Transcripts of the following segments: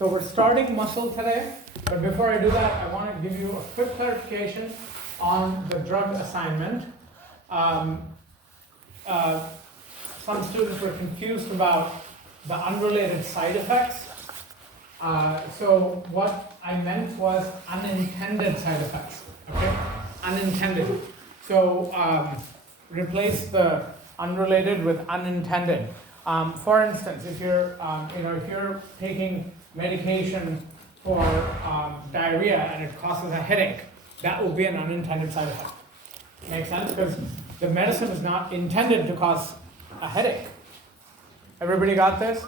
So we're starting muscle today, but before I do that, I want to give you a quick clarification on the drug assignment. Some students were confused about the unrelated side effects. So what I meant was unintended side effects, okay? Unintended. So replace the unrelated with unintended. For instance, if you're, if you're taking medication for diarrhea and it causes a headache, that will be an unintended side effect. Makes sense? Because the medicine is not intended to cause a headache. Everybody got this?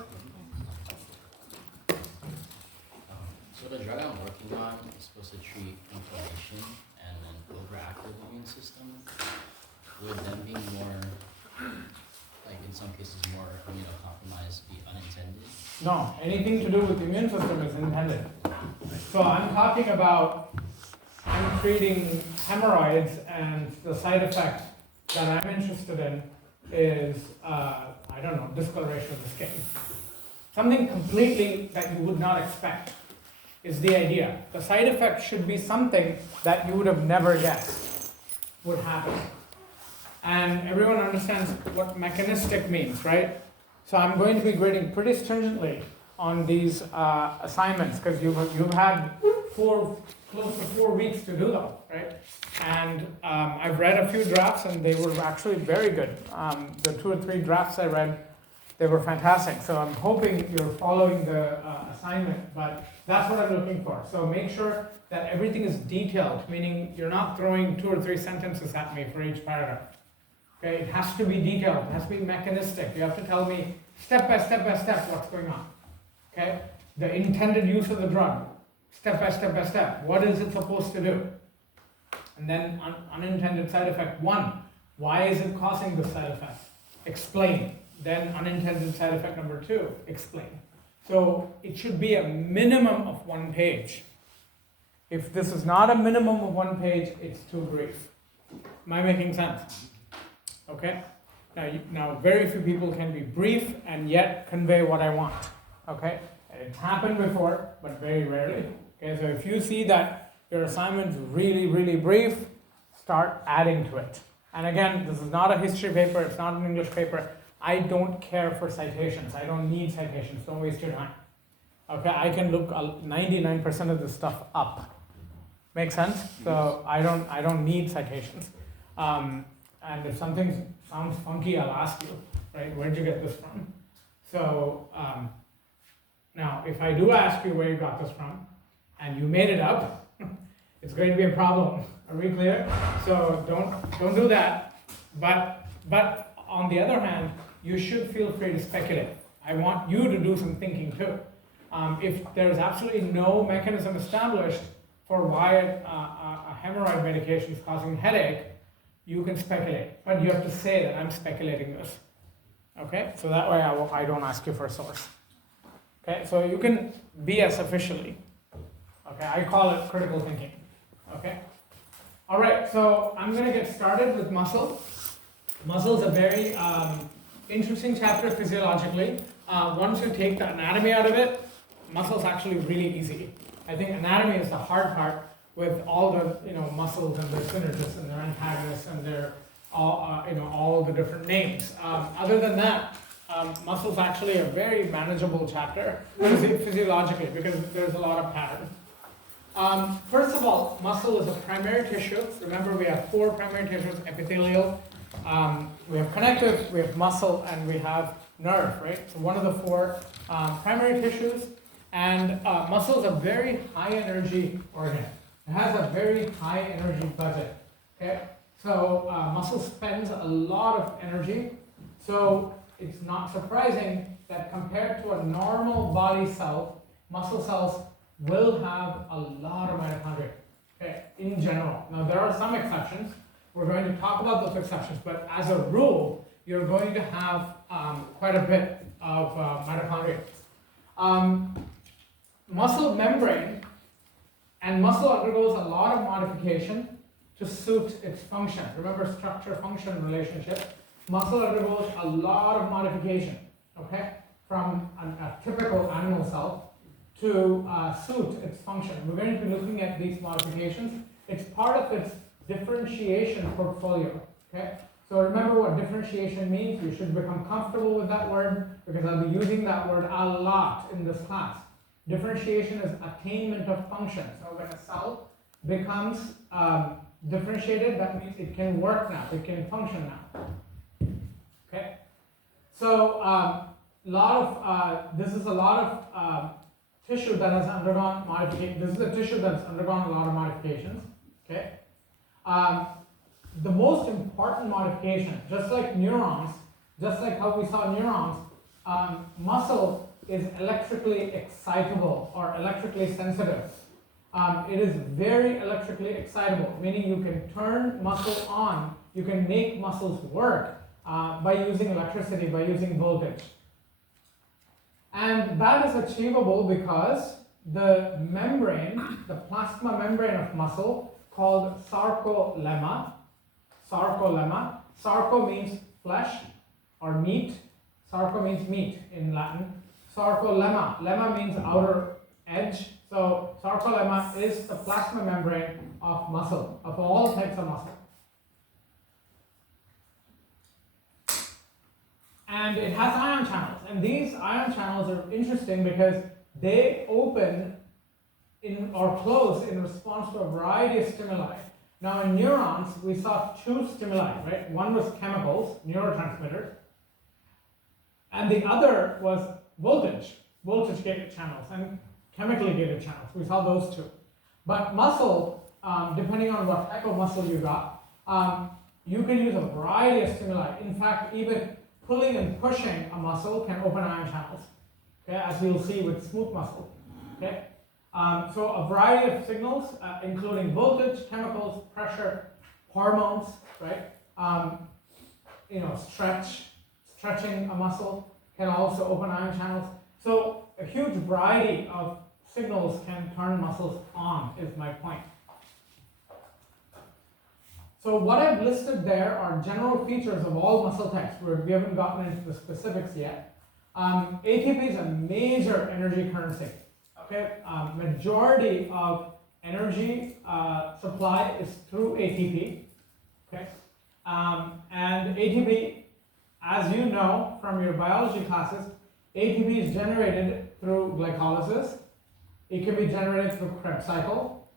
So the drug I'm working on is supposed to treat inflammation and an overactive immune system. Would them being more, like in some cases more immunocompromised, be unintended? No, anything to do with the immune system is intended. So I'm talking about, I'm treating hemorrhoids, and the side effect that I'm interested in is, discoloration of the skin. Something completely that you would not expect is the idea. The side effect should be something that you would have never guessed would happen. And everyone understands what mechanistic means, right? So I'm going to be grading pretty stringently on these assignments because you've had close to 4 weeks to do them, right? And I've read a few drafts and they were actually very good. The 2 or 3 drafts I read, they were fantastic. So I'm hoping you're following the assignment, but that's what I'm looking for. So make sure that everything is detailed, meaning you're not throwing 2 or 3 sentences at me for each paragraph. Okay, it has to be detailed, it has to be mechanistic. You have to tell me step by step what's going on. Okay, the intended use of the drug, step by step. What is it supposed to do? And then unintended side effect 1. Why is it causing the side effect? Explain. Then unintended side effect number 2, explain. So it should be a minimum of 1 page. If this is not a minimum of 1 page, it's too brief. Am I making sense? Okay? Now very few people can be brief and yet convey what I want. Okay? And it's happened before, but very rarely. Okay, so if you see that your assignment's really, really brief, start adding to it. And again, this is not a history paper, it's not an English paper. I don't care for citations. I don't need citations. Don't waste your time. Okay, I can look 99% of this stuff up. Make sense? So I don't need citations. And if something sounds funky, I'll ask you, right? Where'd you get this from? So now, if I do ask you where you got this from, and you made it up, it's going to be a problem. Are we clear? So don't do that. But on the other hand, you should feel free to speculate. I want you to do some thinking too. If there's absolutely no mechanism established for why a hemorrhoid medication is causing headache, you can speculate. But you have to say that I'm speculating this. Okay? So that way I don't ask you for a source. Okay? So you can BS officially. Okay? I call it critical thinking. Okay? All right, so I'm going to get started with muscle. Muscle is a very interesting chapter physiologically. Once you take the anatomy out of it, muscle is actually really easy. I think anatomy is the hard part with all the muscles and their synergists and their antagonists and their all the different names. Other than that, muscle is actually a very manageable chapter physiologically because there's a lot of pattern. First of all, muscle is a primary tissue. Remember, we have 4 primary tissues: epithelial, we have connective, we have muscle, and we have nerve, right? So one of the 4 primary tissues, and muscle is a very high energy organ. It has a very high energy budget, okay? So muscle spends a lot of energy, so it's not surprising that compared to a normal body cell, muscle cells will have a lot of mitochondria, okay, in general. Now there are some exceptions. We're going to talk about those exceptions, but as a rule, you're going to have quite a bit of mitochondria. Muscle membrane and muscle undergoes a lot of modification to suit its function. Remember structure-function relationship. Muscle undergoes a lot of modification, okay, from a typical animal cell to suit its function. We're going to be looking at these modifications. It's part of its differentiation portfolio, okay? So remember what differentiation means. You should become comfortable with that word because I'll be using that word a lot in this class. Differentiation is attainment of function. So when a cell becomes differentiated, that means it can work now, it can function now. Okay? So this is a lot of tissue that has undergone modification. This is a tissue that's undergone a lot of modifications. Okay? The most important modification, just like neurons, just like how we saw neurons, muscle is electrically excitable or electrically sensitive. It is very electrically excitable, meaning you can turn muscle on, you can make muscles work by using electricity, by using voltage. And that is achievable because the membrane, the plasma membrane of muscle, called sarcolemma. Sarco means flesh or meat. Sarco means meat in Latin. Sarcolemma. Lemma means outer edge. So sarcolemma is the plasma membrane of muscle, of all types of muscle. And it has ion channels. And these ion channels are interesting because they open or close in response to a variety of stimuli. Now in neurons, we saw two stimuli, right? One was chemicals, neurotransmitters, and the other was voltage-gated channels and chemically gated channels. We saw those two. But muscle, depending on what type of muscle you got, you can use a variety of stimuli. In fact, even pulling and pushing a muscle can open ion channels, okay, as we'll see with smooth muscle. Okay? So a variety of signals, including voltage, chemicals, pressure, hormones, right? Stretching a muscle can also open ion channels. So a huge variety of signals can turn muscles on, is my point. So what I've listed there are general features of all muscle types. We haven't gotten into the specifics yet. ATP is a major energy currency. Okay, majority of energy supply is through ATP. Okay, and ATP, as you know from your biology classes, ATP is generated through glycolysis. It can be generated through Krebs cycle,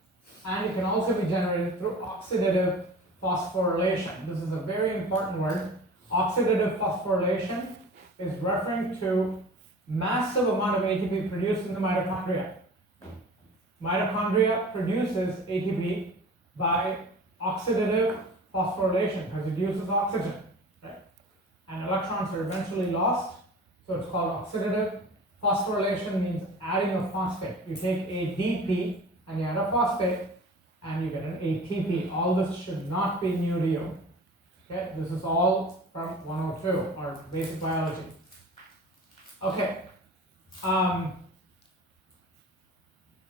and it can also be generated through oxidative phosphorylation. This is a very important word. Oxidative phosphorylation is referring to massive amount of ATP produced in the mitochondria. Mitochondria produces ATP by oxidative phosphorylation because it uses oxygen, right? And electrons are eventually lost, so it's called oxidative. Phosphorylation means adding a phosphate. You take ADP and you add a phosphate and you get an ATP. All this should not be new to you. Okay, this is all from 102 or basic biology. Okay, and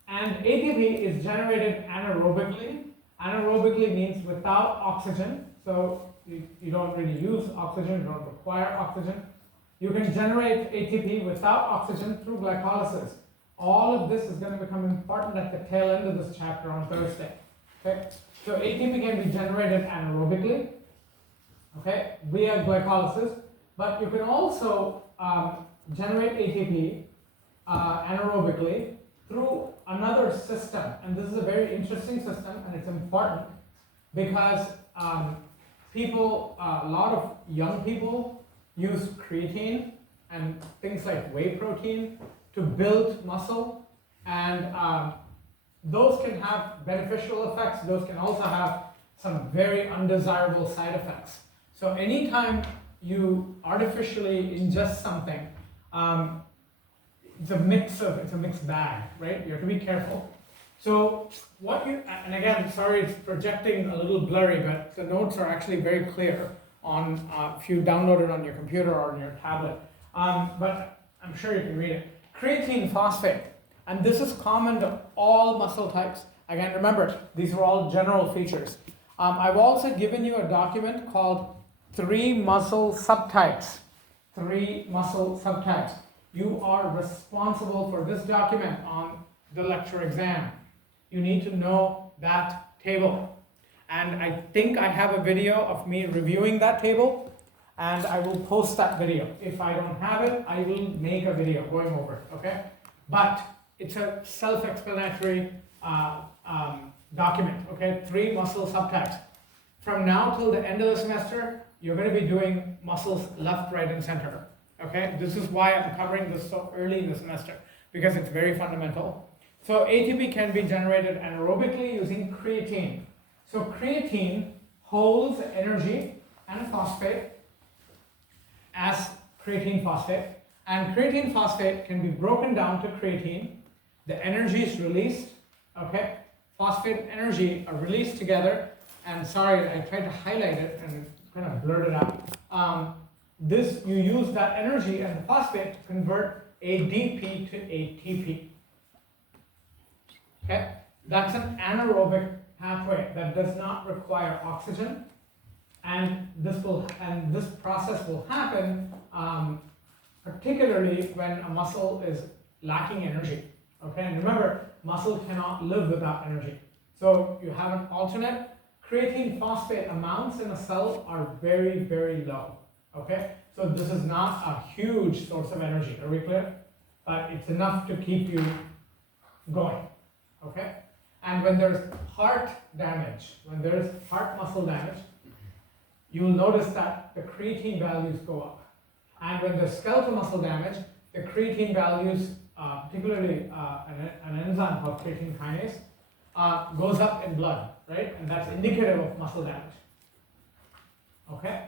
ATP is generated anaerobically. Anaerobically means without oxygen, so you don't really use oxygen, you don't require oxygen. You can generate ATP without oxygen through glycolysis. All of this is going to become important at the tail end of this chapter on Thursday. Okay, so ATP can be generated anaerobically, okay, via glycolysis, but you can also generate ATP anaerobically through another system, and this is a very interesting system, and it's important because a lot of young people use creatine and things like whey protein to build muscle, and those can have beneficial effects. Those can also have some very undesirable side effects. So anytime you artificially ingest something, it's a mixed bag, right? You have to be careful. So and again, sorry, it's projecting a little blurry, but the notes are actually very clear on if you download it on your computer or on your tablet. But I'm sure you can read it. Creatine phosphate, and this is common to all muscle types. Again, remember, these are all general features. I've also given you a document called 3 muscle subtypes. 3 muscle subtypes. You are responsible for this document on the lecture exam. You need to know that table. And I think I have a video of me reviewing that table, and I will post that video. If I don't have it, I will make a video going over it, okay? But it's a self-explanatory document, okay? 3 muscle subtypes. From now till the end of the semester, you're going to be doing muscles left, right, and center, okay? This is why I'm covering this so early in the semester, because it's very fundamental. So ATP can be generated anaerobically using creatine. So creatine holds energy and phosphate as creatine phosphate, and creatine phosphate can be broken down to creatine. The energy is released, okay? Phosphate and energy are released together, and sorry, I tried to highlight it and kind of blurred it out. You use that energy and the phosphate to convert ADP to ATP. Okay, that's an anaerobic pathway that does not require oxygen, and this process will happen particularly when a muscle is lacking energy. Okay, and remember, muscle cannot live without energy. So you have an alternate. Creatine phosphate amounts in a cell are very, very low. Okay, so this is not a huge source of energy. Are we clear? But it's enough to keep you going. Okay, and when there's heart damage, when there's heart muscle damage, you'll notice that the creatine values go up. And when there's skeletal muscle damage, the creatine values, particularly an enzyme called creatine kinase, goes up in blood, right? And that's indicative of muscle damage. Okay?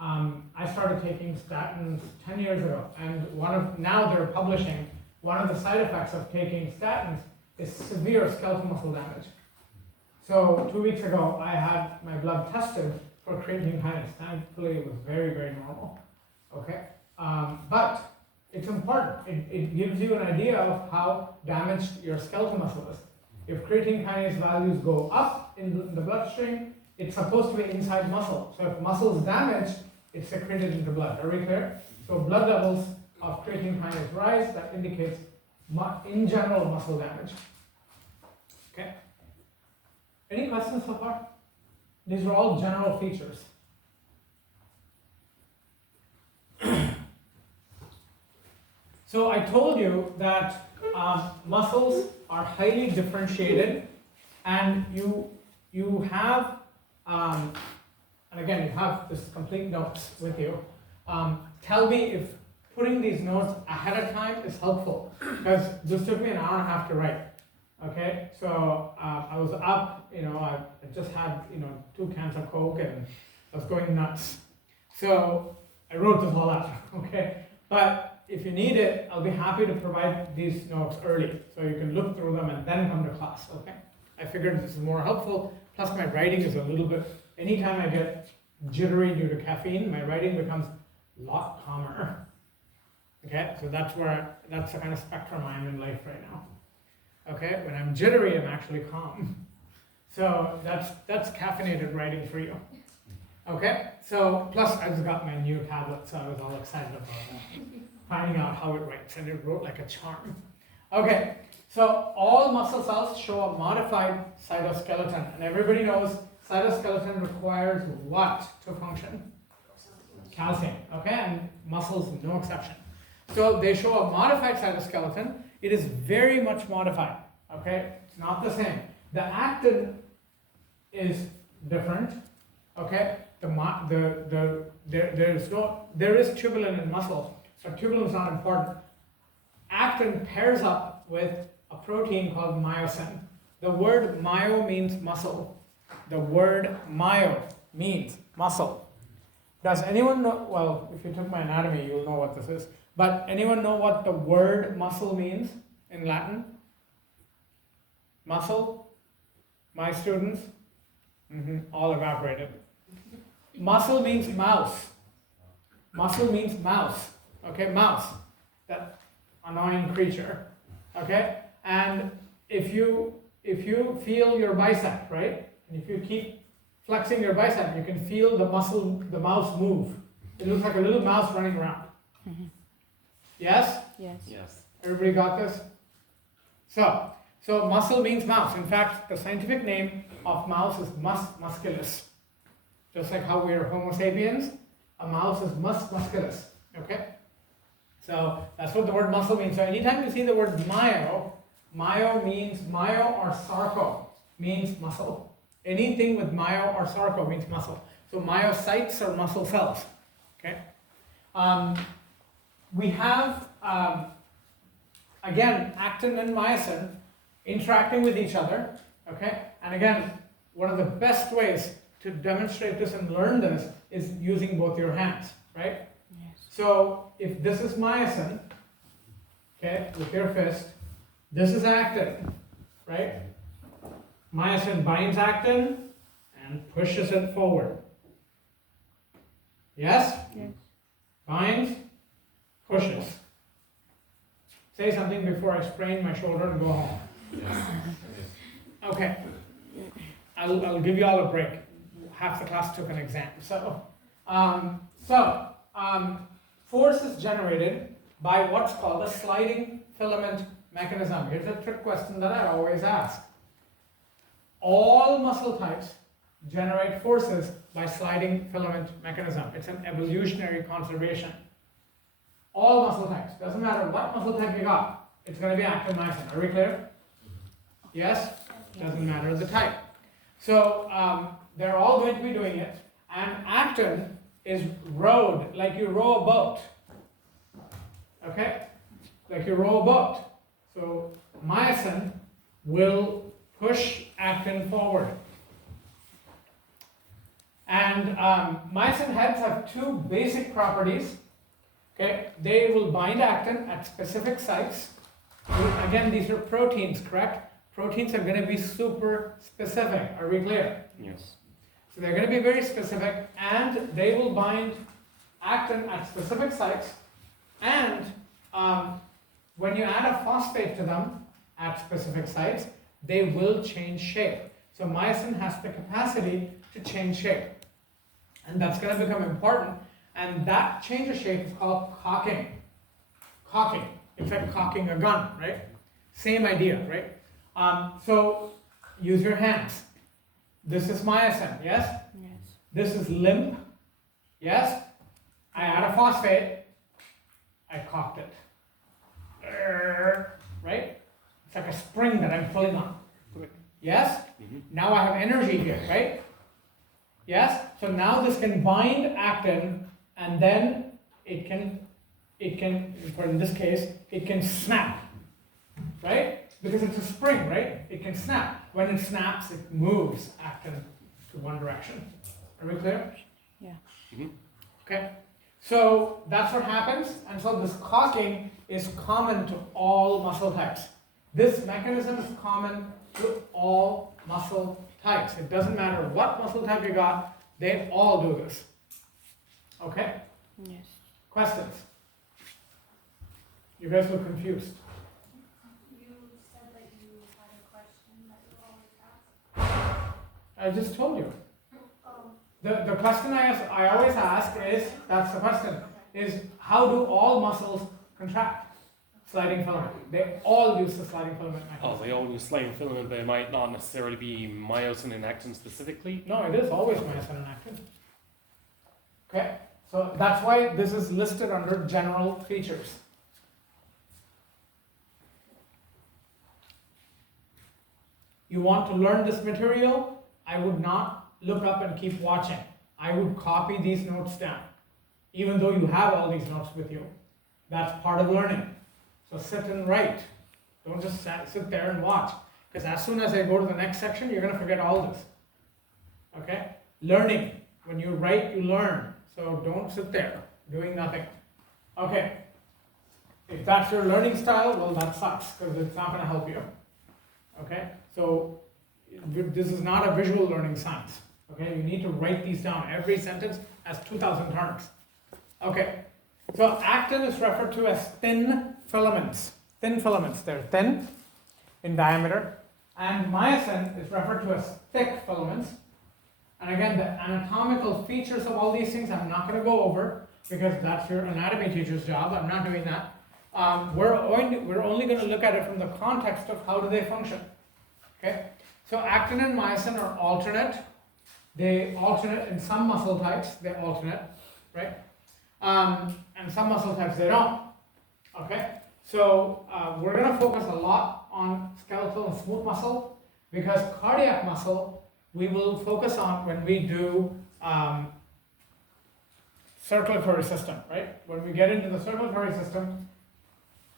I started taking statins 10 years ago, and now they're publishing one of the side effects of taking statins is severe skeletal muscle damage. So 2 weeks ago, I had my blood tested for creatine kinase. Thankfully, it was very, very normal. Okay, but it's important. It gives you an idea of how damaged your skeletal muscle is. If creatine kinase values go up in the bloodstream, it's supposed to be inside muscle. So if muscle is damaged, it's secreted into blood. Are we clear? So blood levels of creatine kinase rise. That indicates, in general, muscle damage. Okay. Any questions so far? These are all general features. So I told you that muscles are highly differentiated, and you have, and again, you have this complete notes with you. Tell me if putting these notes ahead of time is helpful, because this took me an hour and a half to write. Okay, so I was up, I just had 2 cans of Coke and I was going nuts. So I wrote this all out. Okay, but if you need it, I'll be happy to provide these notes early, so you can look through them and then come to class. Okay, I figured this is more helpful. Plus, my writing is a little bit. Anytime I get jittery due to caffeine, my writing becomes a lot calmer. Okay, so that's the kind of spectrum I'm in life right now. Okay, when I'm jittery, I'm actually calm. So that's caffeinated writing for you. Okay, so plus I just got my new tablet, so I was all excited about that. Finding out how it writes, and it wrote like a charm. Okay, so all muscle cells show a modified cytoskeleton, and everybody knows cytoskeleton requires what to function? Calcium, okay, and muscles no exception. So they show a modified cytoskeleton. It is very much modified, okay? It's not the same. The actin is different, okay? There is tubulin in muscles, so tubulin is not important. Actin pairs up with a protein called myosin. The word myo means muscle. The word myo means muscle. Does anyone know? Well, if you took my anatomy, you'll know what this is. But anyone know what the word muscle means in Latin? Muscle? My students? All evaporated. Muscle means mouse. Muscle means mouse. Okay, mouse. That annoying creature. Okay? And if you feel your bicep, right? And if you keep flexing your bicep, you can feel the mouse move. It looks like a little mouse running around. Yes? Yes. Yes. Everybody got this? So muscle means mouse. In fact, the scientific name of mouse is mus musculus. Just like how we are Homo sapiens, a mouse is mus musculus. Okay? So that's what the word muscle means. So anytime you see the word myo means myo or sarco means muscle. Anything with myo or sarco means muscle. So myocytes are muscle cells. Okay? We have again actin and myosin interacting with each other. Okay? And again, one of the best ways to demonstrate this and learn this is using both your hands, right? Yes. So if this is myosin, okay, with your fist, this is actin, right? Myosin binds actin and pushes it forward. Yes? Yes. Binds, pushes. Say something before I sprain my shoulder and go home. Okay. I'll give you all a break. Half the class took an exam. Force is generated by what's called a sliding filament mechanism. Here's a trick question that I always ask. All muscle types generate forces by sliding filament mechanism. It's an evolutionary conservation. All muscle types, doesn't matter what muscle type you got, it's going to be actin myosin. Are we clear? Yes? Doesn't matter the type. So they're all going to be doing it, and actin is rowed like you row a boat. Okay? Like you row a boat. So myosin will push actin forward. And myosin heads have two basic properties. Okay? They will bind actin at specific sites. Again, these are proteins, correct? Proteins are going to be super specific. Are we clear? Yes. So they're going to be very specific, and they will bind actin at specific sites. And when you add a phosphate to them at specific sites, they will change shape. So myosin has the capacity to change shape. And that's going to become important. And that change of shape is called cocking. Cocking. It's like cocking a gun, right? Same idea, right? So use your hands. This is myosin, yes? Yes. This is limp, yes? I add a phosphate, I cocked it. Right? It's like a spring that I'm pulling on. Yes? Now I have energy here, right? Yes? So now this can bind actin, and then it can, for in this case, it can snap, right? Because it's a spring, right? It can snap. When it snaps, it moves actin to one direction. Are we clear? Yeah. Okay. So that's what happens. And so this cocking is common to all muscle types. This mechanism is common to all muscle types. It doesn't matter what muscle type you got, they all do this. Okay? Yes. Questions? You guys look confused. I just told you. The question I always ask is, that's the question, is how do all muscles contract? Sliding filament. They all use the sliding filament mechanism. Oh, they all use sliding filament, but it might not necessarily be myosin and actin specifically. No, it is always myosin and actin. Okay? So that's why this is listed under general features. You want to learn this material? I would not look up and keep watching. I would copy these notes down, even though you have all these notes with you. That's part of learning. So sit and write. Don't just sit there and watch. Because as soon as I go to the next section, you're going to forget all this. Okay? Learning. When you write, you learn. So don't sit there doing nothing. Okay. If that's your learning style, well, that sucks because it's not going to help you. Okay? So this is not a visual learning science. Okay? You need to write these down. Every sentence has 2,000 terms. Okay. So actin is referred to as thin filaments. Thin filaments. They're thin in diameter. And myosin is referred to as thick filaments. And again, the anatomical features of all these things I'm not going to go over because that's your anatomy teacher's job. I'm not doing that. we're only going to look at it from the context of how do they function. Okay, so actin and myosin are alternate. They alternate in some muscle types. They alternate, right? And some muscle types they don't. Okay, so we're going to focus a lot on skeletal and smooth muscle, because cardiac muscle we will focus on when we do circulatory system, right? When we get into the circulatory system,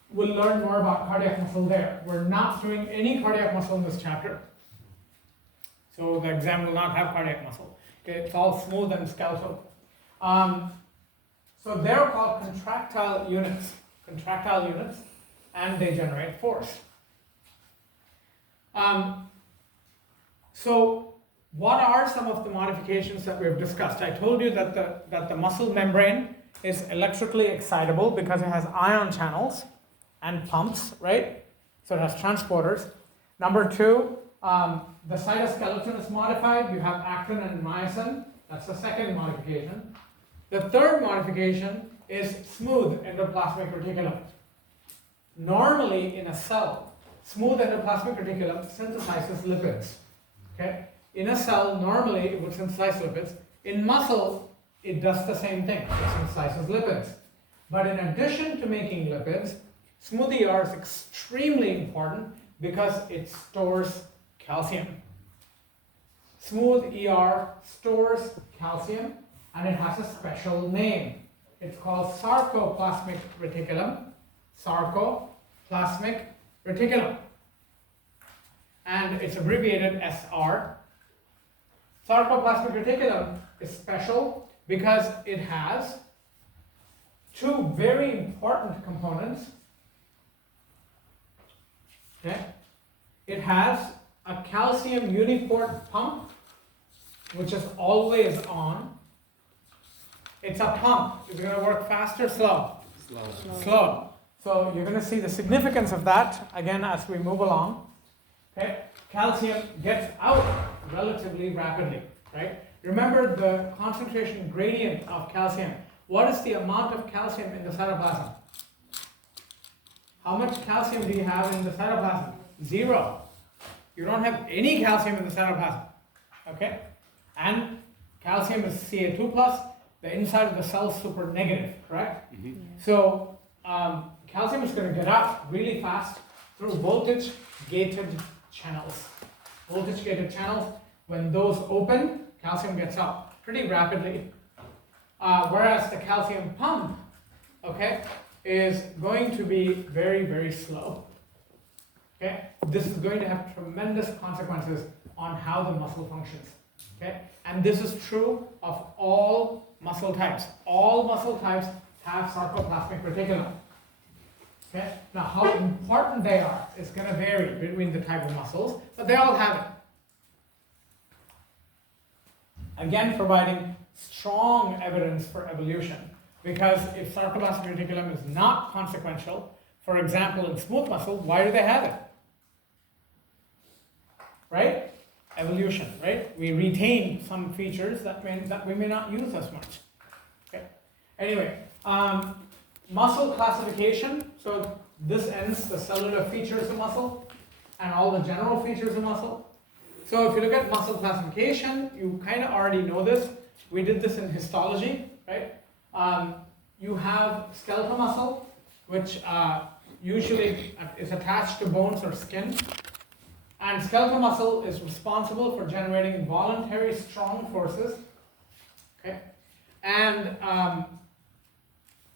we'll learn more about cardiac muscle there. We're not doing any cardiac muscle in this chapter. So the exam will not have cardiac muscle. Okay, it's all smooth and skeletal. So they're called contractile units, and they generate force. So what are some of the modifications that we've discussed? I told you that the muscle membrane is electrically excitable because it has ion channels and pumps, right? So it has transporters. Number two, the cytoskeleton is modified. You have actin and myosin. That's the second modification. The third modification is smooth endoplasmic reticulum. Normally in a cell, smooth endoplasmic reticulum synthesizes lipids. Okay? In a cell, normally it would synthesize lipids. In muscle, it does the same thing. It synthesizes lipids. But in addition to making lipids, smooth ER is extremely important because it stores calcium. Smooth ER stores calcium, and it has a special name. It's called sarcoplasmic reticulum. Sarcoplasmic reticulum. And it's abbreviated SR. Sarcoplasmic reticulum is special because it has two very important components. Okay? It has a calcium uniport pump, which is always on. It's a pump. It's going to work fast or slow? Slow. So you're going to see the significance of that again as we move along. Okay? Calcium gets out relatively rapidly, right? Remember the concentration gradient of calcium. What is the amount of calcium in the cytoplasm? How much calcium do you have in the cytoplasm? 0. You don't have any calcium in the cytoplasm. Okay? And calcium is Ca2 plus. The inside of the cell is super negative, correct? Mm-hmm. So calcium is going to get out really fast through voltage-gated channels. Voltage-gated channels, when those open, calcium gets out pretty rapidly. Whereas the calcium pump, okay, is going to be very, very slow. Okay? This is going to have tremendous consequences on how the muscle functions. Okay? And this is true of all muscle types. All muscle types have sarcoplasmic reticulum. Okay? Now, how important they are is going to vary between the type of muscles, but they all have it. Again, providing strong evidence for evolution, because if sarcoplasmic reticulum is not consequential, for example, in smooth muscle, why do they have it? Right? Evolution, right? We retain some features that we may not use as much. Okay. Anyway, muscle classification. So this ends the cellular features of muscle and all the general features of muscle. So if you look at muscle classification, you kind of already know this. We did this in histology, right? You have skeletal muscle, which usually is attached to bones or skin. And skeletal muscle is responsible for generating voluntary strong forces. Okay? And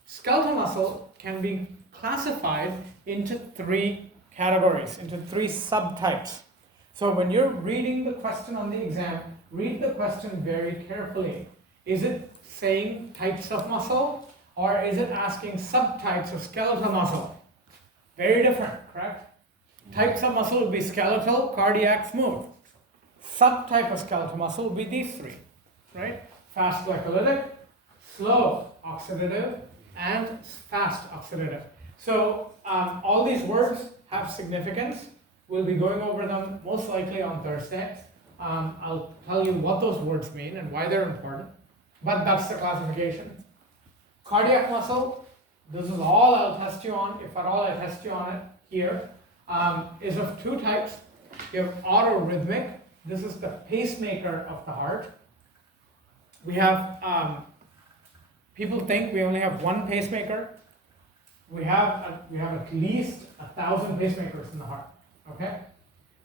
skeletal muscle can be classified into 3 categories, into 3 subtypes. So when you're reading the question on the exam, read the question very carefully. Is it saying types of muscle, or is it asking subtypes of skeletal muscle? Very different, correct? Types of muscle would be skeletal, cardiac, smooth. Subtype of skeletal muscle would be these 3, right? Fast glycolytic, slow oxidative, and fast oxidative. So all these words have significance. We'll be going over them most likely on Thursday. I'll tell you what those words mean and why they're important, but that's the classification. Cardiac muscle this is all I'll test you on, if at all I test you on it here, is of two types. You have autorhythmic. This is the pacemaker of the heart. We have, people think we only have one pacemaker. We have at least 1,000 pacemakers in the heart, okay?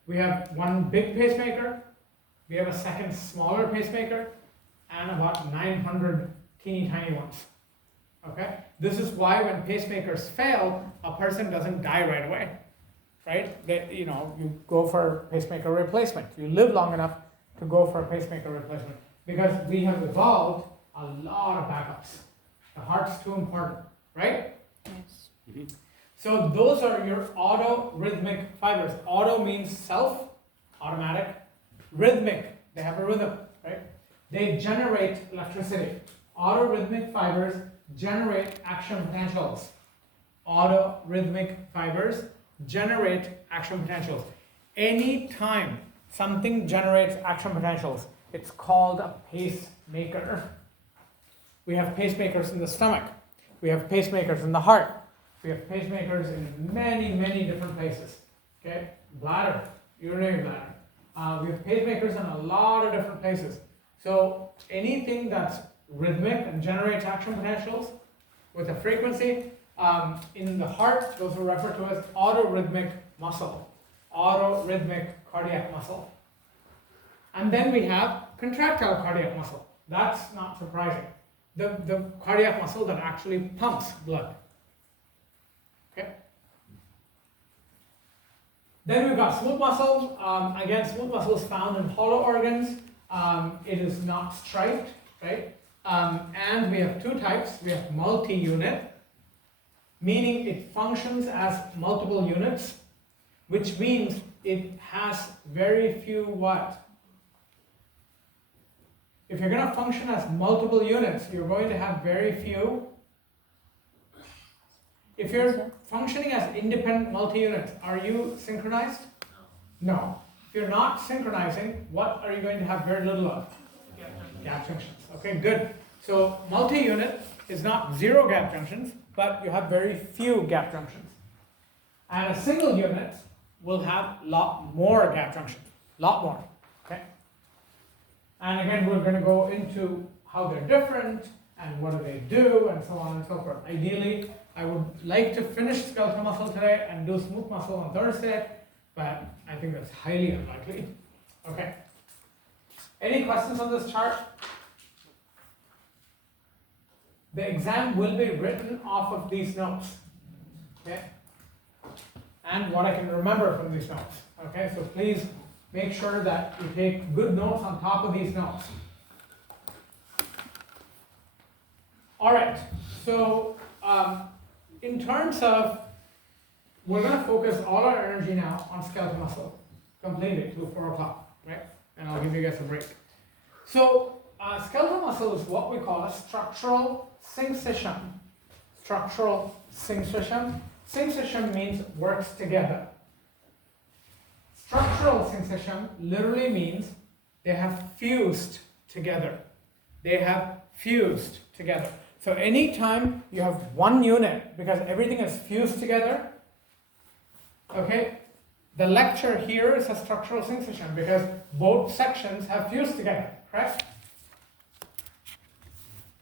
We have one big pacemaker, we have a second smaller pacemaker, and about 900 teeny tiny ones, okay? This is why when pacemakers fail, a person doesn't die right away, right? You go for pacemaker replacement. You live long enough to go for a pacemaker replacement because we have evolved a lot of backups. The heart's too important, right? Yes. Mhm. So those are your autorhythmic fibers. Auto means self, automatic. Rhythmic, they have a rhythm, right? They generate electricity. Autorhythmic fibers generate action potentials. Autorhythmic fibers generate action potentials. Anytime something generates action potentials, it's called a pacemaker. We have pacemakers in the stomach. We have pacemakers in the heart. We have pacemakers in many, many different places. Okay, bladder, urinary bladder. We have pacemakers in a lot of different places. So anything that's rhythmic and generates action potentials with a frequency in the heart, those are referred to as autorhythmic muscle, autorhythmic cardiac muscle. And then we have contractile cardiac muscle. That's not surprising. The cardiac muscle that actually pumps blood. Okay. Then we've got smooth muscle. Again, smooth muscle is found in hollow organs. It is not striped, right? And we have two types. We have multi-unit, meaning it functions as multiple units, which means it has very few what? If you're going to function as multiple units, you're going to have very few. If you're functioning as independent multi-units, are you synchronized? No. If you're not synchronizing, what are you going to have very little of? Gap junctions. Okay, good. So multi-unit is not zero gap junctions, but you have very few gap junctions. And a single unit will have a lot more gap junctions. Lot more. Okay? And again, we're going to go into how they're different and what do they do and so on and so forth. Ideally, I would like to finish skeletal muscle today and do smooth muscle on Thursday, but I think that's highly unlikely. Okay. Any questions on this chart? The exam will be written off of these notes. Okay? And what I can remember from these notes. Okay, so please make sure that you take good notes on top of these notes. All right, so in terms of, we're going to focus all our energy now on skeletal muscle, completely till 4 o'clock, right? And I'll give you guys a break. So skeletal muscle is what we call a structural syncytium. Structural syncytium. Syncytium means works together. Structural syncytium literally means they have fused together. They have fused together. So anytime you have one unit, because everything is fused together, okay, the lecture here is a structural syncytium because both sections have fused together, correct?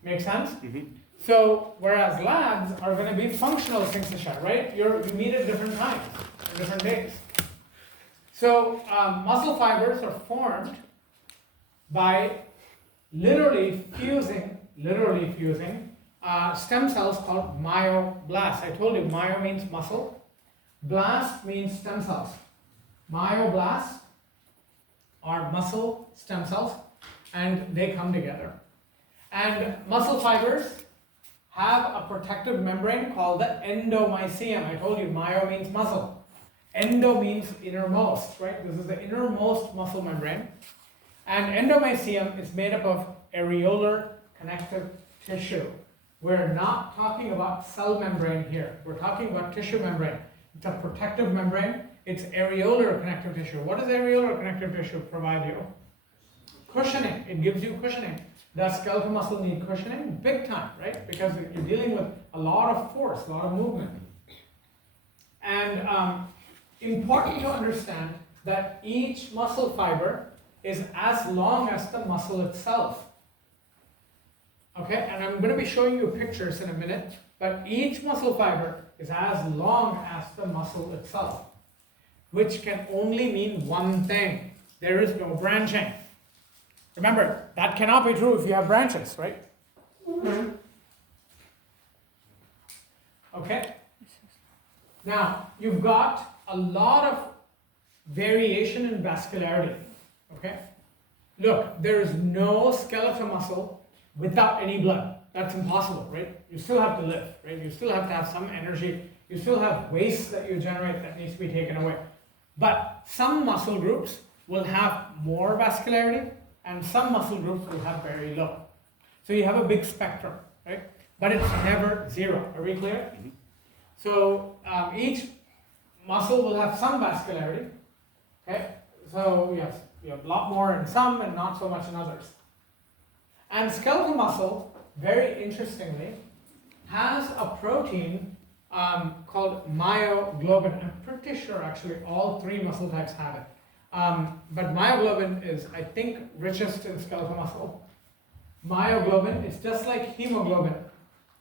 Make sense? Mm-hmm. So, whereas labs are going to be functional syncytia, right? You meet at different times, on different days. So, muscle fibers are formed by literally fusing stem cells called myoblasts. I told you myo means muscle, blast means stem cells. Myoblasts are muscle stem cells and they come together. And muscle fibers have a protective membrane called the endomysium. I told you myo means muscle. Endo means innermost, right? This is the innermost muscle membrane. And endomysium is made up of areolar connective tissue. We're not talking about cell membrane here. We're talking about tissue membrane. It's a protective membrane. It's areolar connective tissue. What does areolar connective tissue provide you? cushioning. It gives you cushioning. Does skeletal muscle need cushioning? Big time, right? Because you're dealing with a lot of force, a lot of movement. And important to understand that each muscle fiber is as long as the muscle itself. Okay, and I'm going to be showing you pictures in a minute, but each muscle fiber is as long as the muscle itself, which can only mean one thing. There is no branching. Remember, that cannot be true if you have branches, right? Okay? Now, you've got a lot of variation in vascularity. Okay? Look, there is no skeletal muscle without any blood. That's impossible, right? You still have to live, right? You still have to have some energy. You still have waste that you generate that needs to be taken away. But some muscle groups will have more vascularity, and some muscle groups will have very low. So you have a big spectrum, right? But it's never zero. Are we clear? Mm-hmm. So each muscle will have some vascularity. Okay? So yes, you have a lot more in some and not so much in others. And skeletal muscle, very interestingly, has a protein called myoglobin. I'm pretty sure actually all three muscle types have it. But myoglobin is, I think, richest in skeletal muscle. Myoglobin is just like hemoglobin.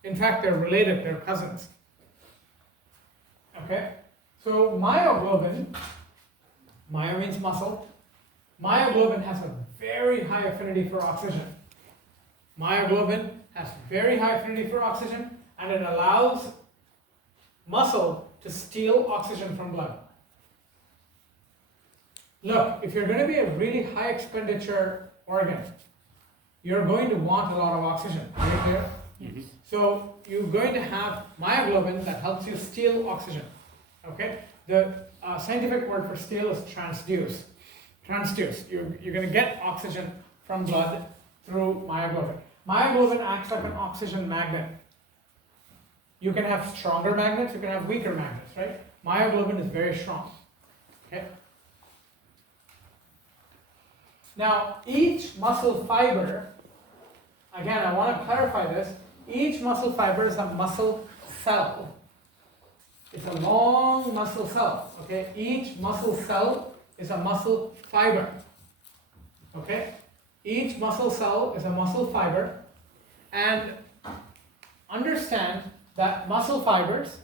In fact, they're related, they're cousins. Okay? So myoglobin, myo means muscle. Myoglobin has a very high affinity for oxygen. Myoglobin has very high affinity for oxygen, and it allows muscle to steal oxygen from blood. Look, if you're going to be a really high expenditure organ, you're going to want a lot of oxygen. Are you clear? Yes. So you're going to have myoglobin that helps you steal oxygen. Okay? The scientific word for steal is transduce. Transduce. You're going to get oxygen from blood through myoglobin. Myoglobin acts like an oxygen magnet. You can have stronger magnets, you can have weaker magnets, right? Myoglobin is very strong. Okay? Now, each muscle fiber, again, I want to clarify this, each muscle fiber is a muscle cell. It's a long muscle cell, okay? Each muscle cell is a muscle fiber, okay? Each muscle cell is a muscle fiber, and understand that muscle fibers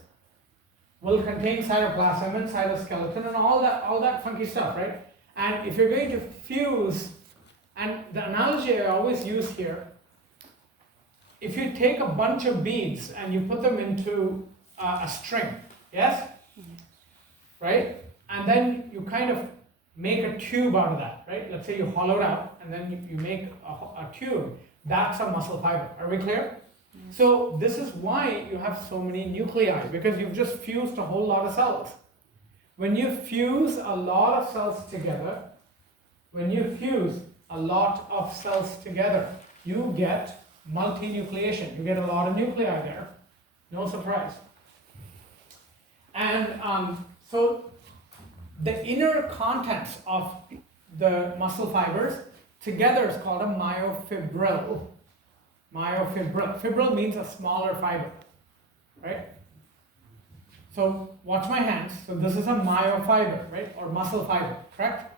will contain cytoplasm and cytoskeleton and all that funky stuff, right? And if you're going to fuse, and the analogy I always use here, if you take a bunch of beads and you put them into a string, yes? Right? And then you kind of make a tube out of that, right? Let's say you hollow it out and then you make a tube. That's a muscle fiber. Are we clear? So this is why you have so many nuclei, because you've just fused a whole lot of cells. When you fuse a lot of cells together, you get multinucleation. You get a lot of nuclei there. No surprise. And so the inner contents of the muscle fibers together is called a myofibril. Myofibril. Fibril means a smaller fiber, right? So watch my hands. So this is a myofiber, right? Or muscle fiber, correct?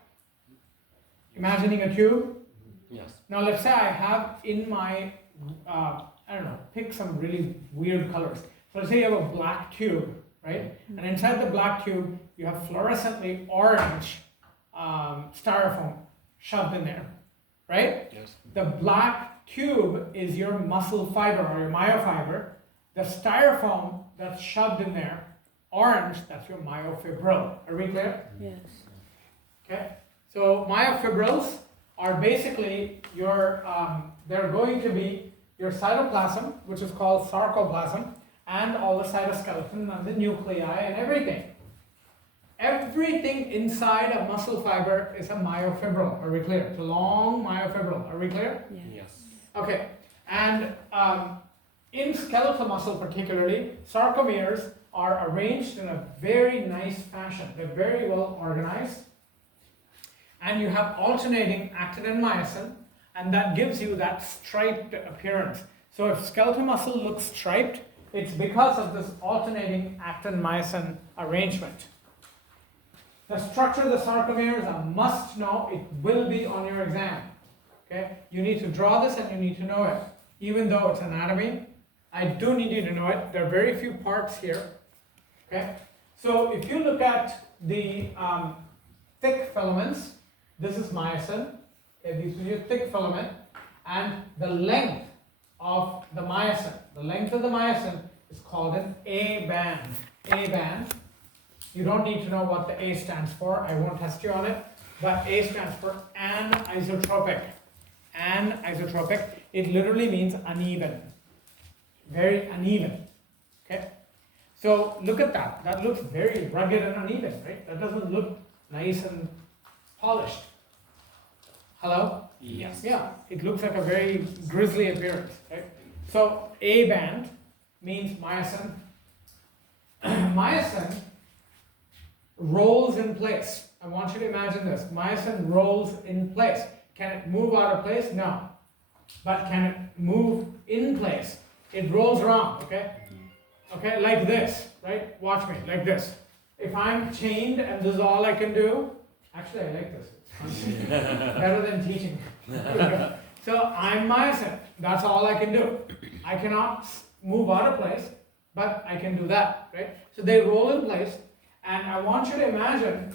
Imagining a tube. Yes. Now let's say I have in my, I don't know, pick some really weird colors. So let's say you have a black tube, right? And inside the black tube, you have fluorescently orange styrofoam shoved in there, right? Yes. The black tube is your muscle fiber or your myofiber. The styrofoam that's shoved in there, orange, that's your myofibril. Are we clear? Yes. Okay. So myofibrils are basically your, they're going to be your cytoplasm, which is called sarcoplasm, and all the cytoskeleton and the nuclei and everything. Everything inside a muscle fiber is a myofibril. Are we clear? It's a long myofibril. Are we clear? Yes. Okay. And in skeletal muscle particularly, sarcomeres are arranged in a very nice fashion. They're very well organized. and you have alternating actin and myosin, and that gives you that striped appearance. So if skeletal muscle looks striped, it's because of this alternating actin-myosin arrangement. The structure of the sarcomere is a must know. It will be on your exam. Okay? You need to draw this and you need to know it. Even though it's anatomy, I do need you to know it. There are very few parts here. Okay? So if you look at the thick filaments, this is myosin. Okay, these are your thick filament, and the length of the myosin. The length of the myosin is called an A band. A band. You don't need to know what the A stands for. I won't test you on it. But A stands for anisotropic. Anisotropic. It literally means uneven. Very uneven. Okay? So look at that. That looks very rugged and uneven, right? That doesn't look nice and polished. Hello? Yes. Yeah, it looks like a very grisly appearance, right? So A band means myosin. Myosin rolls in place. I want you to imagine this. Myosin rolls in place. Can it move out of place? No. But can it move in place? It rolls around, okay? Okay, like this, right? Watch me, like this. If I'm chained and this is all I can do, actually I like this. Better than teaching. So I'm myosin. That's all I can do. I cannot move out of place, but I can do that, right? So they roll in place, and I want you to imagine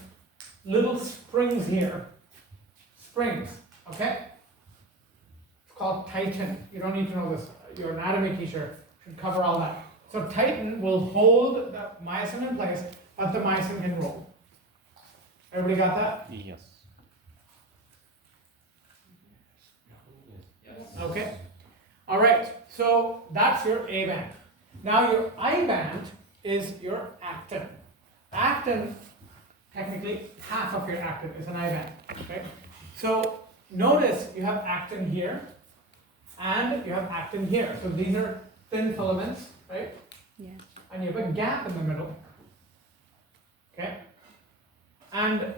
little springs here. Springs, okay? It's called titin. You don't need to know this. Your anatomy teacher should cover all that. So titin will hold the myosin in place, but the myosin can roll. Everybody got that? Yes. Okay. All right. So that's your A band. Now your I band is your actin. Actin, technically half of your actin is an I band. Okay. So notice you have actin here, and you have actin here. So these are thin filaments, right? Yeah. And you have a gap in the middle. Okay. And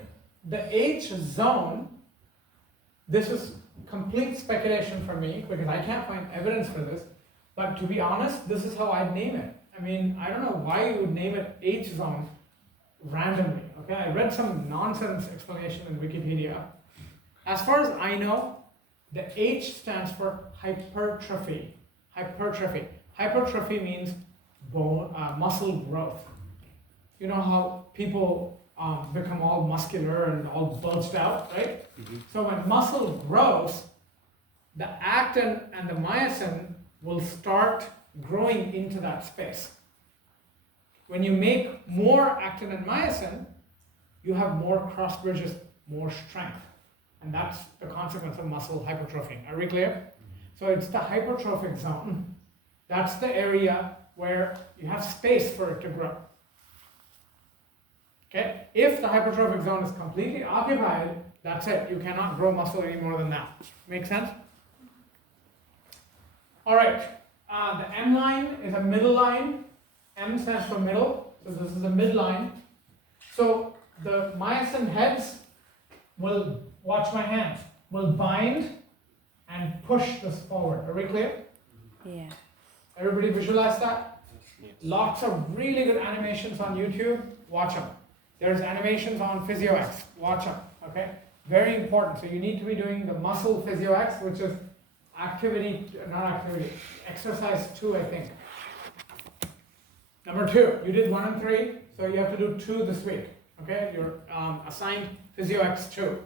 the H zone, this is complete speculation for me because I can't find evidence for this, but to be honest, this is how I'd name it. I mean, I don't know why you would name it H zone randomly. Okay, I read some nonsense explanation in Wikipedia. As far as I know, the H stands for hypertrophy. Hypertrophy. Hypertrophy means bone, muscle growth. You know how people become all muscular and all bulged out, right? Mm-hmm. So when muscle grows, the actin and the myosin will start growing into that space. When you make more actin and myosin, you have more cross bridges, more strength. And that's the consequence of muscle hypertrophy. Are we clear? So it's the hypertrophic zone. That's the area where you have space for it to grow. Okay? If the hypertrophic zone is completely occupied, that's it. You cannot grow muscle any more than that. Make sense? All right. The M line is a middle line. M stands for middle. So this is a midline. So the myosin heads will, watch my hands, will bind and push this forward. Are we clear? Yeah. Everybody visualize that? Yes. Lots of really good animations on YouTube. Watch them. There's animations on PhysioX. Watch them. Okay? Very important. So you need to be doing the muscle PhysioX, which is exercise 2, I think. Number 2, you did 1 and 3, so you have to do 2 this week. Okay? You're assigned PhysioX 2.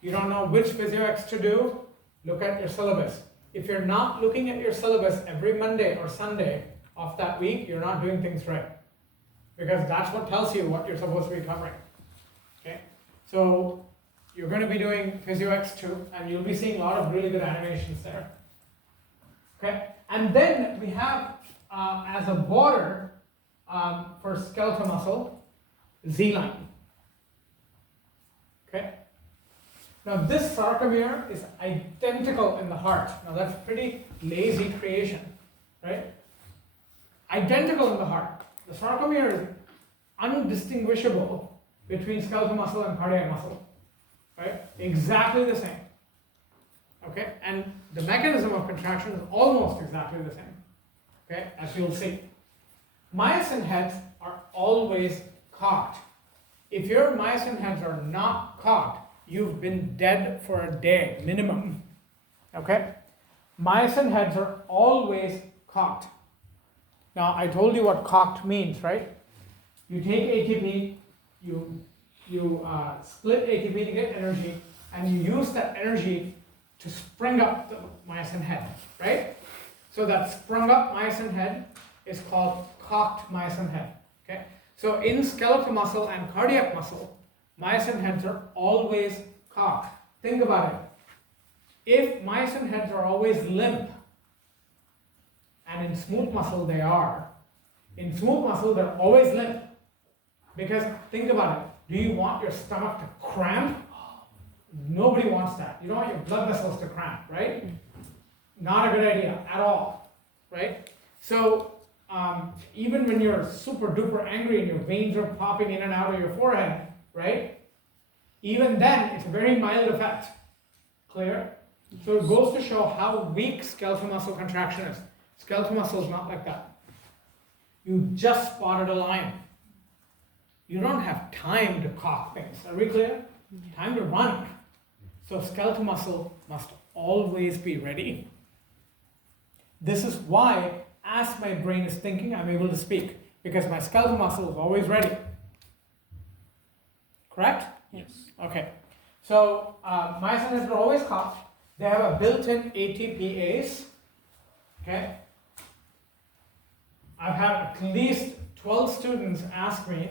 You don't know which PhysioX to do, look at your syllabus. If you're not looking at your syllabus every Monday or Sunday of that week, you're not doing things right. Because that's what tells you what you're supposed to be covering. Okay? So you're going to be doing PhysioX 2, and you'll be seeing a lot of really good animations there. Okay? And then we have, as a border for skeletal muscle, Z-line. Okay? Now this sarcomere is identical in the heart. Now that's pretty lazy creation, right? Identical in the heart. The sarcomere is undistinguishable between skeletal muscle and cardiac muscle. right? Exactly the same. Okay, and the mechanism of contraction is almost exactly the same. Okay, as you'll see. Myosin heads are always cocked. If your myosin heads are not cocked, you've been dead for a day, minimum. Okay? Myosin heads are always cocked. Now, I told you what cocked means, right? You take ATP, you split ATP to get energy, and you use that energy to spring up the myosin head, right? So that sprung up myosin head is called cocked myosin head, okay? So in skeletal muscle and cardiac muscle, myosin heads are always cocked. Think about it. If myosin heads are always limp, and in smooth muscle they are, in smooth muscle they're always limp. Because think about it. Do you want your stomach to cramp? Nobody wants that. You don't want your blood vessels to cramp, right? Not a good idea at all, right? So even when you're super duper angry and your veins are popping in and out of your forehead, right? Even then, it's a very mild effect. Clear? So it goes to show how weak skeletal muscle contraction is. Skeletal muscle is not like that. You just spotted a lion. You don't have time to cock things. Are we clear? Time to run. So skeletal muscle must always be ready. This is why, as my brain is thinking, I'm able to speak. Because my skeletal muscle is always ready. Correct? Yes. Okay. So myosin heads are always cocked. They have a built-in ATPase. Okay. I've had at least 12 students ask me,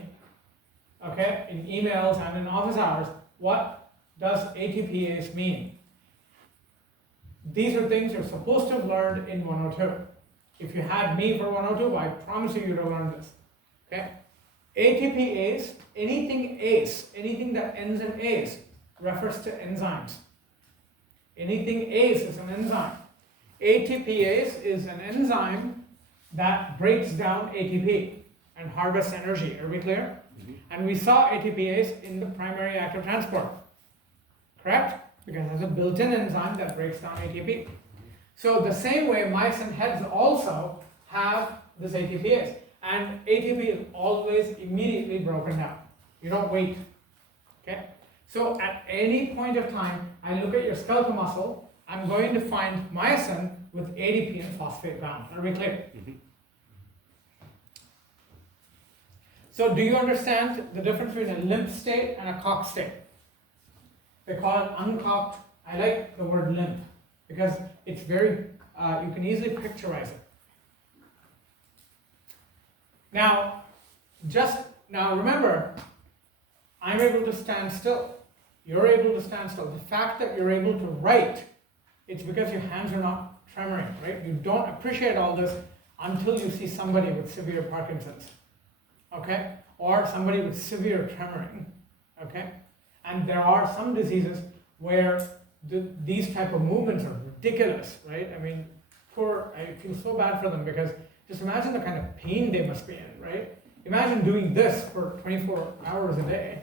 okay, in emails and in office hours, what does ATPase mean? These are things you're supposed to have learned in 102. If you had me for 102, I promise you, you'd have learned this. Okay? ATPase, anything ACE, anything that ends in ACE, refers to enzymes. Anything ACE is an enzyme. ATPase is an enzyme that breaks down ATP and harvests energy. Are we clear? Mm-hmm. And we saw ATPase in the primary active transport. Correct? Because it has a built-in enzyme that breaks down ATP. So the same way myosin heads also have this ATPase. And ATP is always immediately broken down. You don't wait. Okay? So at any point of time, I look at your skeletal muscle, I'm going to find myosin with ADP and phosphate bound. Are we clear? Mm-hmm. So do you understand the difference between a limp state and a cocked state? They call it uncocked. I like the word limp because it's very, you can easily picturize it. Now remember, I'm able to stand still. You're able to stand still. The fact that you're able to write, it's because your hands are not tremoring, right? You don't appreciate all this until you see somebody with severe Parkinson's, okay? Or somebody with severe tremoring, okay? And there are some diseases where these type of movements are ridiculous, right? I mean, I feel so bad for them because just imagine the kind of pain they must be in, right? Imagine doing this for 24 hours a day.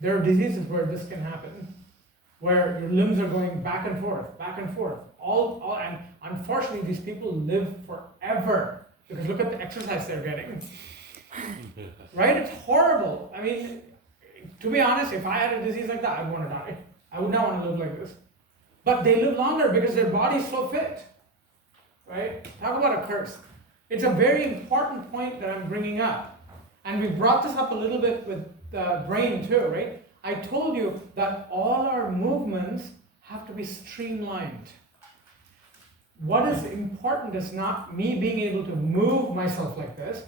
There are diseases where this can happen, where your limbs are going back and forth, and unfortunately these people live forever because look at the exercise they're getting. Right? It's horrible. I mean, to be honest, if I had a disease like that, I'd want to die. I would not want to live like this. But they live longer because their body's so fit. Right? Talk about a curse. It's a very important point that I'm bringing up. And we brought this up a little bit with the brain too, right? I told you that all our movements have to be streamlined. What is important is not me being able to move myself like this.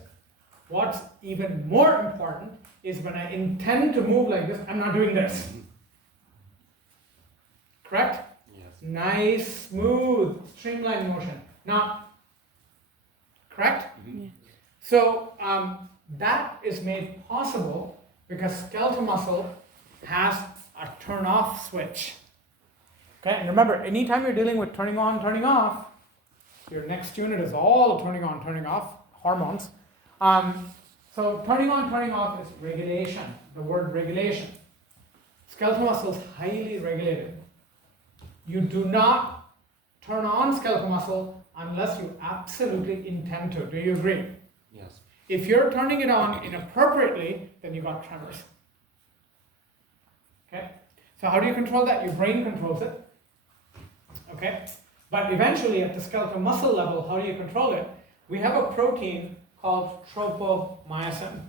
What's even more important is when I intend to move like this, I'm not doing this. Correct? Yes. Nice, smooth, streamlined motion. Not correct? Mm-hmm. Yeah. So that is made possible because skeletal muscle has a turn off switch. Okay, and remember, anytime you're dealing with turning on, turning off, your next unit is all turning on, turning off, hormones. So turning on, turning off is regulation, the word regulation. Skeletal muscle is highly regulated. You do not turn on skeletal muscle unless you absolutely intend to. Do you agree? Yes. If you're turning it on inappropriately, then you got tremors. Okay? So how do you control that? Your brain controls it. Okay? But eventually, at the skeletal muscle level, how do you control it? We have a protein called tropomyosin.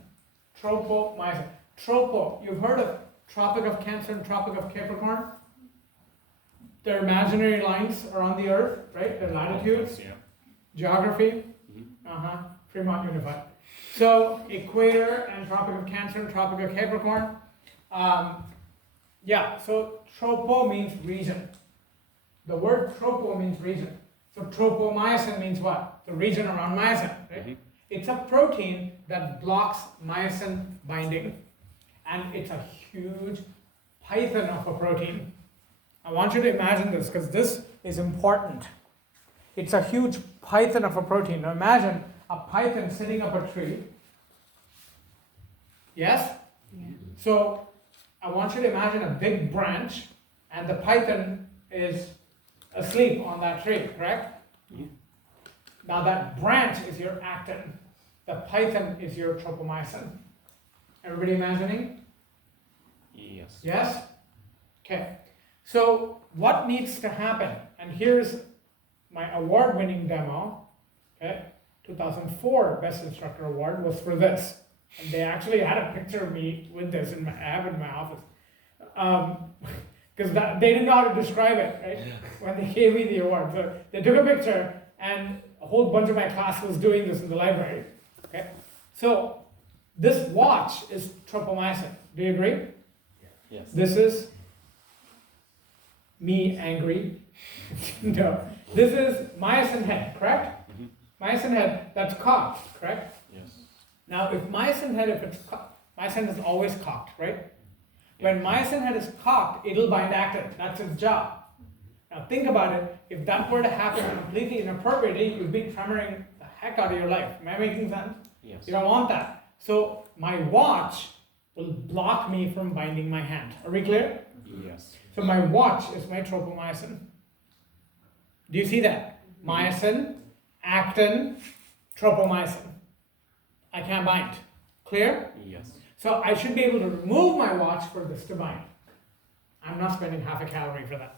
Tropomyosin. Tropo, you've heard of Tropic of Cancer and Tropic of Capricorn? They're imaginary lines around the Earth, right? They're latitudes, Yeah. geography. Mm-hmm. Fremont Unified. So equator and Tropic of Cancer and Tropic of Capricorn. Yeah, so tropo means region. The word tropo means region. So tropomyosin means what? The region around myosin, right? Mm-hmm. It's a protein that blocks myosin binding. And it's a huge python of a protein. I want you to imagine this because this is important. It's a huge python of a protein. Now imagine a python sitting up a tree. Yes? Yeah. So I want you to imagine a big branch and the python is asleep on that tree, correct? Yeah. Now that branch is your actin. The python is your tropomyosin. Everybody imagining? Yes. Yes? Okay. So what needs to happen? And here's my award-winning demo. Okay. 2004 Best Instructor Award was for this. And they actually had a picture of me with this I have it in my office. Because they didn't know how to describe it, right? When they gave me the award. So they took a picture and a whole bunch of my class was doing this in the library. Okay. So this watch is tropomyosin. Do you agree? Yes. This is me angry. No. This is myosin head, correct? Mm-hmm. Myosin head, that's cocked, correct? Yes. Now, if myosin head, myosin is always cocked, right? When myosin head is cocked, it'll bind actin. That's its job. Now, think about it. If that were to happen completely inappropriately, you'd be tremoring the heck out of your life. Am I making sense? Yes. You don't want that. So, my watch will block me from binding my hand. Are we clear? Yes. So, my watch is my tropomyosin. Do you see that? Myosin, actin, tropomyosin. I can't bind. Clear? Yes. So I should be able to remove my watch for this to bind. I'm not spending half a calorie for that.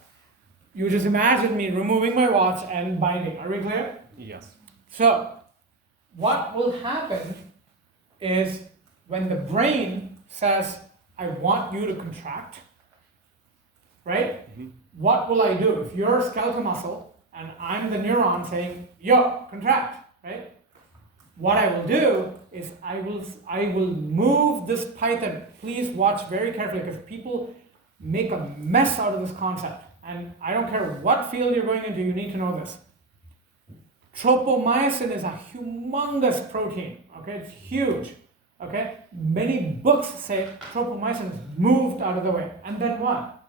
You just imagine me removing my watch and binding. Are we clear? Yes. So what will happen is when the brain says, I want you to contract, right? Mm-hmm. What will I do? If you're a skeletal muscle and I'm the neuron saying, yo, contract, right? What I will do is I will move this python. Please watch very carefully because people make a mess out of this concept. And I don't care what field you're going into, you need to know this. Tropomyosin is a humongous protein. Okay, it's huge. Okay, many books say tropomyosin is moved out of the way. And then what?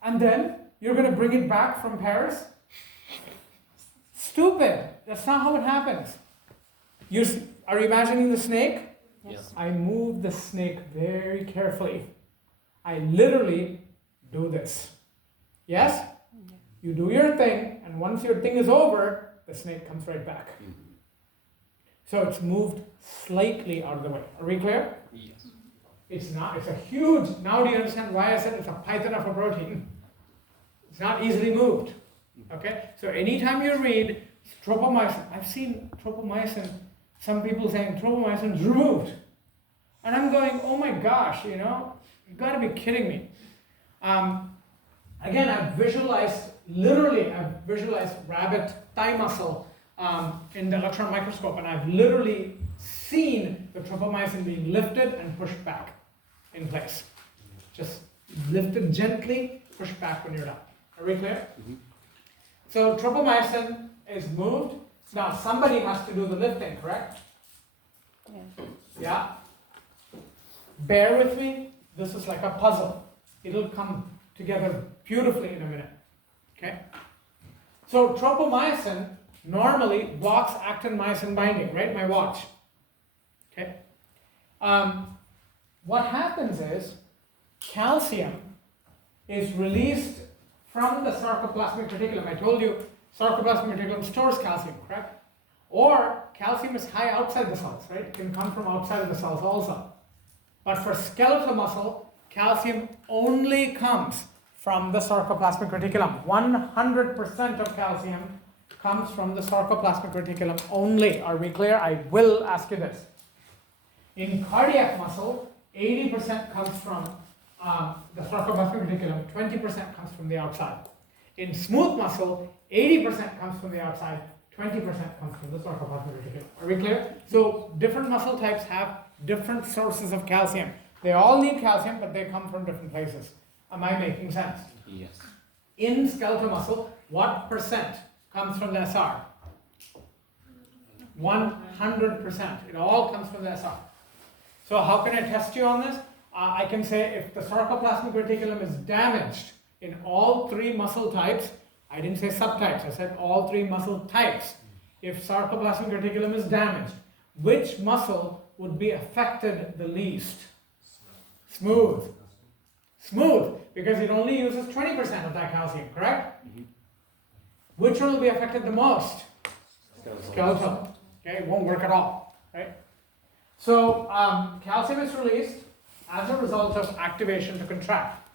And then you're going to bring it back from Paris? Stupid. That's not how it happens. Are you imagining the snake? Yes. I move the snake very carefully. I literally do this. Yes? You do your thing, and once your thing is over, the snake comes right back. Mm-hmm. So it's moved slightly out of the way. Are we clear? Yes. It's not, it's a huge, now do you understand why I said it's a python of a protein? It's not easily moved. Okay? So anytime you read tropomyosin, I've seen tropomyosin, some people saying tropomyosin is removed. And I'm going, oh my gosh, you've got to be kidding me. Again, I've visualized rabbit thigh muscle in the electron microscope, and I've literally seen the tropomyosin being lifted and pushed back in place. Just lifted gently, pushed back when you're done. Are we clear? Mm-hmm. So tropomyosin is moved. Now somebody has to do the lifting, correct? Yeah. Yeah? Bear with me. This is like a puzzle. It'll come together beautifully in a minute. Okay? So tropomyosin normally blocks actin-myosin binding, right? My watch. Okay? What happens is calcium is released from the sarcoplasmic reticulum. I told you sarcoplasmic reticulum stores calcium, correct? Or calcium is high outside the cells, right? It can come from outside of the cells also. But for skeletal muscle, calcium only comes from the sarcoplasmic reticulum. 100% of calcium comes from the sarcoplasmic reticulum only. Are we clear? I will ask you this. In cardiac muscle, 80% comes from the sarcoplasmic reticulum, 20% comes from the outside. In smooth muscle, 80% comes from the outside, 20% comes from the sarcoplasmic reticulum. Are we clear? So different muscle types have different sources of calcium. They all need calcium, but they come from different places. Am I making sense? Yes. In skeletal muscle, what percent comes from the SR? 100%. It all comes from the SR. So how can I test you on this? I can say if the sarcoplasmic reticulum is damaged in all three muscle types, I didn't say subtypes, I said all three muscle types. If sarcoplasmic reticulum is damaged, which muscle would be affected the least? Smooth. Smooth, because it only uses 20% of that calcium, correct? Which one will be affected the most? Skeletal. Okay, it won't work at all, right? So calcium is released as a result of activation to contract.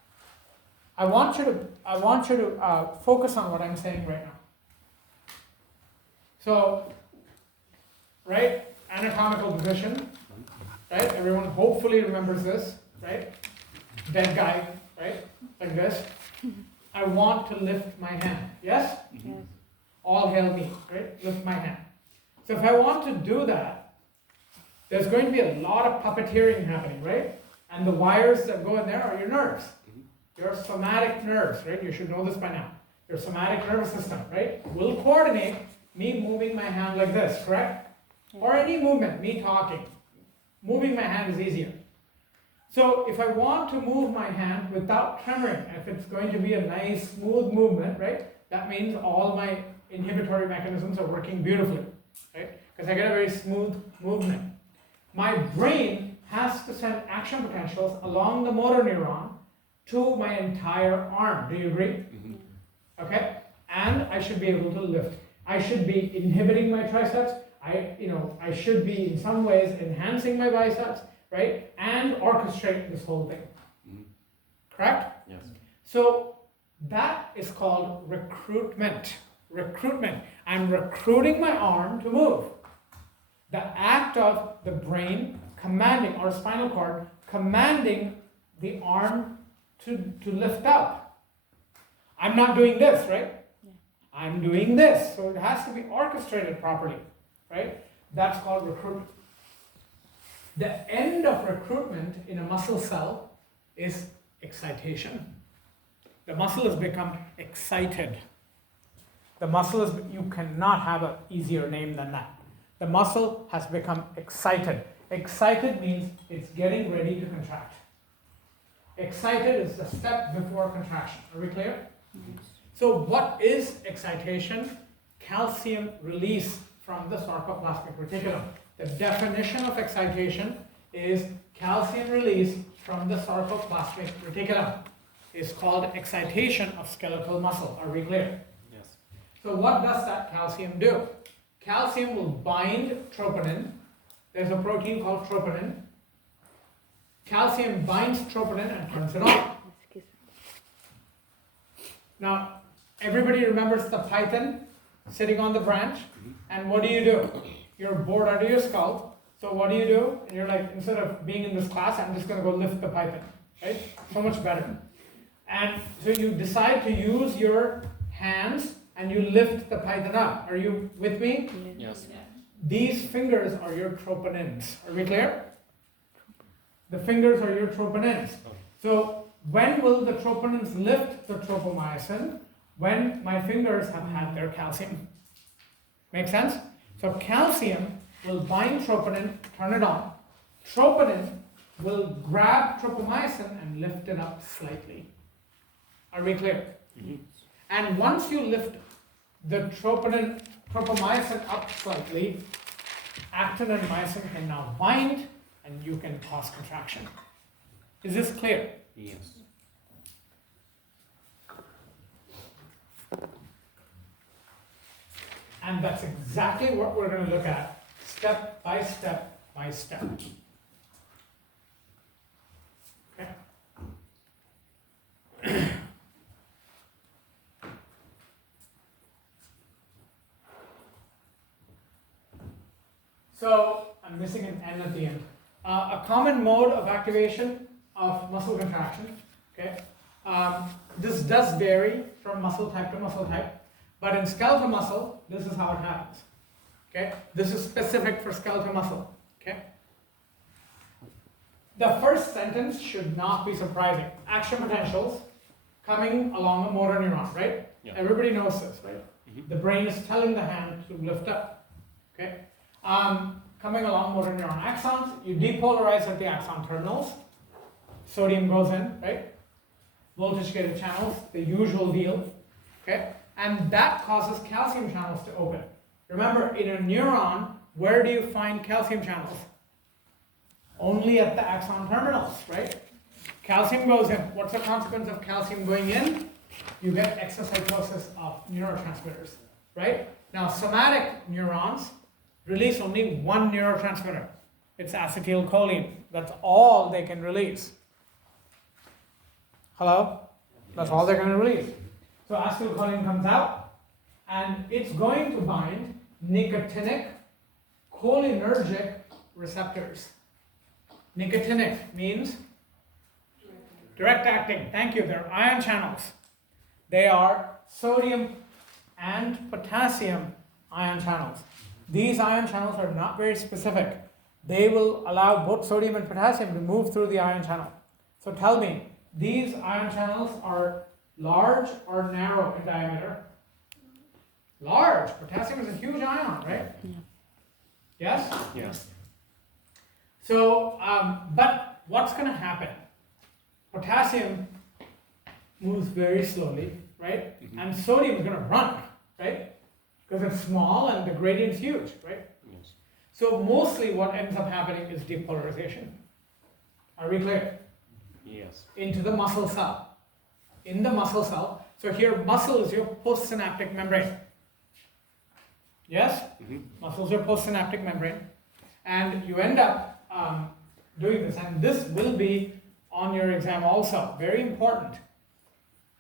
I want you to focus on what I'm saying right now. So, right, anatomical position, right? Everyone hopefully remembers this, right? Dead guy, right? Like this. I want to lift my hand. Yes? Yes. All hail me, right? Lift my hand. So if I want to do that, there's going to be a lot of puppeteering happening, right? And the wires that go in there are your nerves. Your somatic nerves, right? You should know this by now. Your somatic nervous system, right? Will coordinate me moving my hand like this, correct? Or any movement, me talking. Moving my hand is easier. So if I want to move my hand without tremoring, if it's going to be a nice smooth movement, right? That means all my inhibitory mechanisms are working beautifully, right? Because I get a very smooth movement. My brain has to send action potentials along the motor neuron to my entire arm. Do you agree? Okay? And I should be able to lift. I should be inhibiting my triceps. I should be in some ways enhancing my biceps, right? And orchestrate this whole thing. Correct? Yes. So that is called recruitment. Recruitment. I'm recruiting my arm to move. The act of the brain commanding, or spinal cord, commanding the arm to lift up. I'm not doing this, right? Yeah. I'm doing this. So it has to be orchestrated properly, right? That's called recruitment. The end of recruitment in a muscle cell is excitation. The muscle has become excited. The muscle is, you cannot have an easier name than that. The muscle has become excited. Excited means it's getting ready to contract. Excited is the step before contraction. Are we clear? So what is excitation? Calcium release from the sarcoplasmic reticulum. The definition of excitation is calcium release from the sarcoplasmic reticulum. It's called excitation of skeletal muscle. Are we clear? Yes. So what does that calcium do? Calcium will bind troponin. There's a protein called troponin. Calcium binds troponin and turns it on. Excuse me. Now, everybody remembers the python sitting on the branch. And what do? You're bored out of your skull. So what do? And you're like, instead of being in this class, I'm just going to go lift the python. Right? So much better. And so you decide to use your hands and you lift the python up. Are you with me? Yes. These fingers are your troponins. Are we clear? The fingers are your troponins. So when will the troponins lift the tropomyosin? When my fingers have had their calcium. Make sense? So calcium will bind troponin, turn it on. Troponin will grab tropomyosin and lift it up slightly. Are we clear? And once you lift the tropomyosin up slightly, actin and myosin can now bind and you can cause contraction. Is this clear? Yes. And that's exactly what we're going to look at, step by step by step. Okay? So, I'm missing an N at the end. A common mode of activation of muscle contraction, okay? This does vary from muscle type to muscle type, but in skeletal muscle, this is how it happens, okay? This is specific for skeletal muscle, okay? The first sentence should not be surprising. Action potentials coming along a motor neuron, right? Yeah. Everybody knows this, right? Mhm. The brain is telling the hand to lift up, okay? Coming along motor neuron axons, you depolarize at the axon terminals. Sodium goes in, right? Voltage gated channels, the usual deal, okay? And that causes calcium channels to open. Remember, in a neuron, where do you find calcium channels? Only at the axon terminals, right? Calcium goes in. What's the consequence of calcium going in? You get exocytosis of neurotransmitters, right? Now, somatic neurons release only one neurotransmitter. It's acetylcholine. That's all they can release. Hello? That's all they're going to release. So acetylcholine comes out, and it's going to bind nicotinic cholinergic receptors. Nicotinic means direct acting. Thank you. They're ion channels. They are sodium and potassium ion channels. These ion channels are not very specific. They will allow both sodium and potassium to move through the ion channel. So tell me, these ion channels are large or narrow in diameter? Large. Potassium is a huge ion, right? Yeah. Yes? Yes. So, but what's going to happen? Potassium moves very slowly, right? Mhm. And sodium is going to run, right? Because it's small and the gradient's huge, right? Yes. So mostly what ends up happening is depolarization. Are we clear? Yes. Into the muscle cell. In the muscle cell. So here muscle is your postsynaptic membrane. Yes? Mhm. Muscle is your postsynaptic membrane. And you end up doing this. And this will be on your exam also. Very important.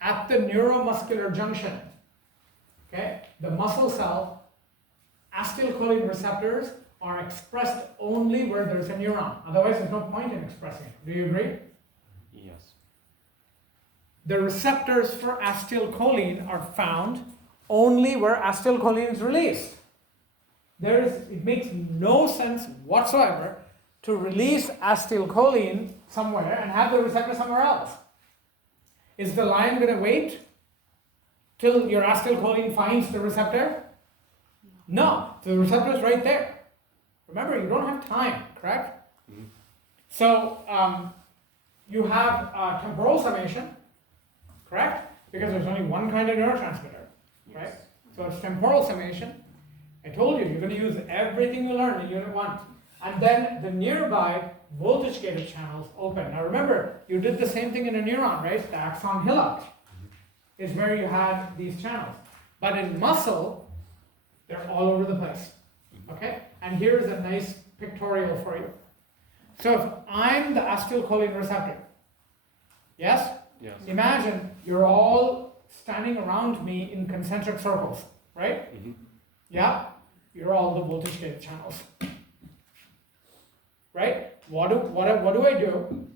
At the neuromuscular junction, okay, the muscle cell, acetylcholine receptors are expressed only where there's a neuron. Otherwise, there's no point in expressing it. Do you agree? Yes. The receptors for acetylcholine are found only where acetylcholine is released. It makes no sense whatsoever to release acetylcholine somewhere and have the receptor somewhere else. Is the lion going to wait till your acetylcholine finds the receptor? No, the receptor is right there. Remember, you don't have time, correct? Mhm. So you have temporal summation, correct? Because there's only one kind of neurotransmitter, right? Yes. So it's temporal summation. I told you, you're going to use everything you learned in Unit 1. And then the nearby voltage-gated channels open. Now remember, you did the same thing in a neuron, right? The axon hillock is where you had these channels. But in muscle, they're all over the place, okay? And here's a nice pictorial for you. So if I'm the acetylcholine receptor, yes? Yes. Imagine you're all standing around me in concentric circles, right? Mhm. Yeah? You're all the voltage-gated channels. Right? What do I do?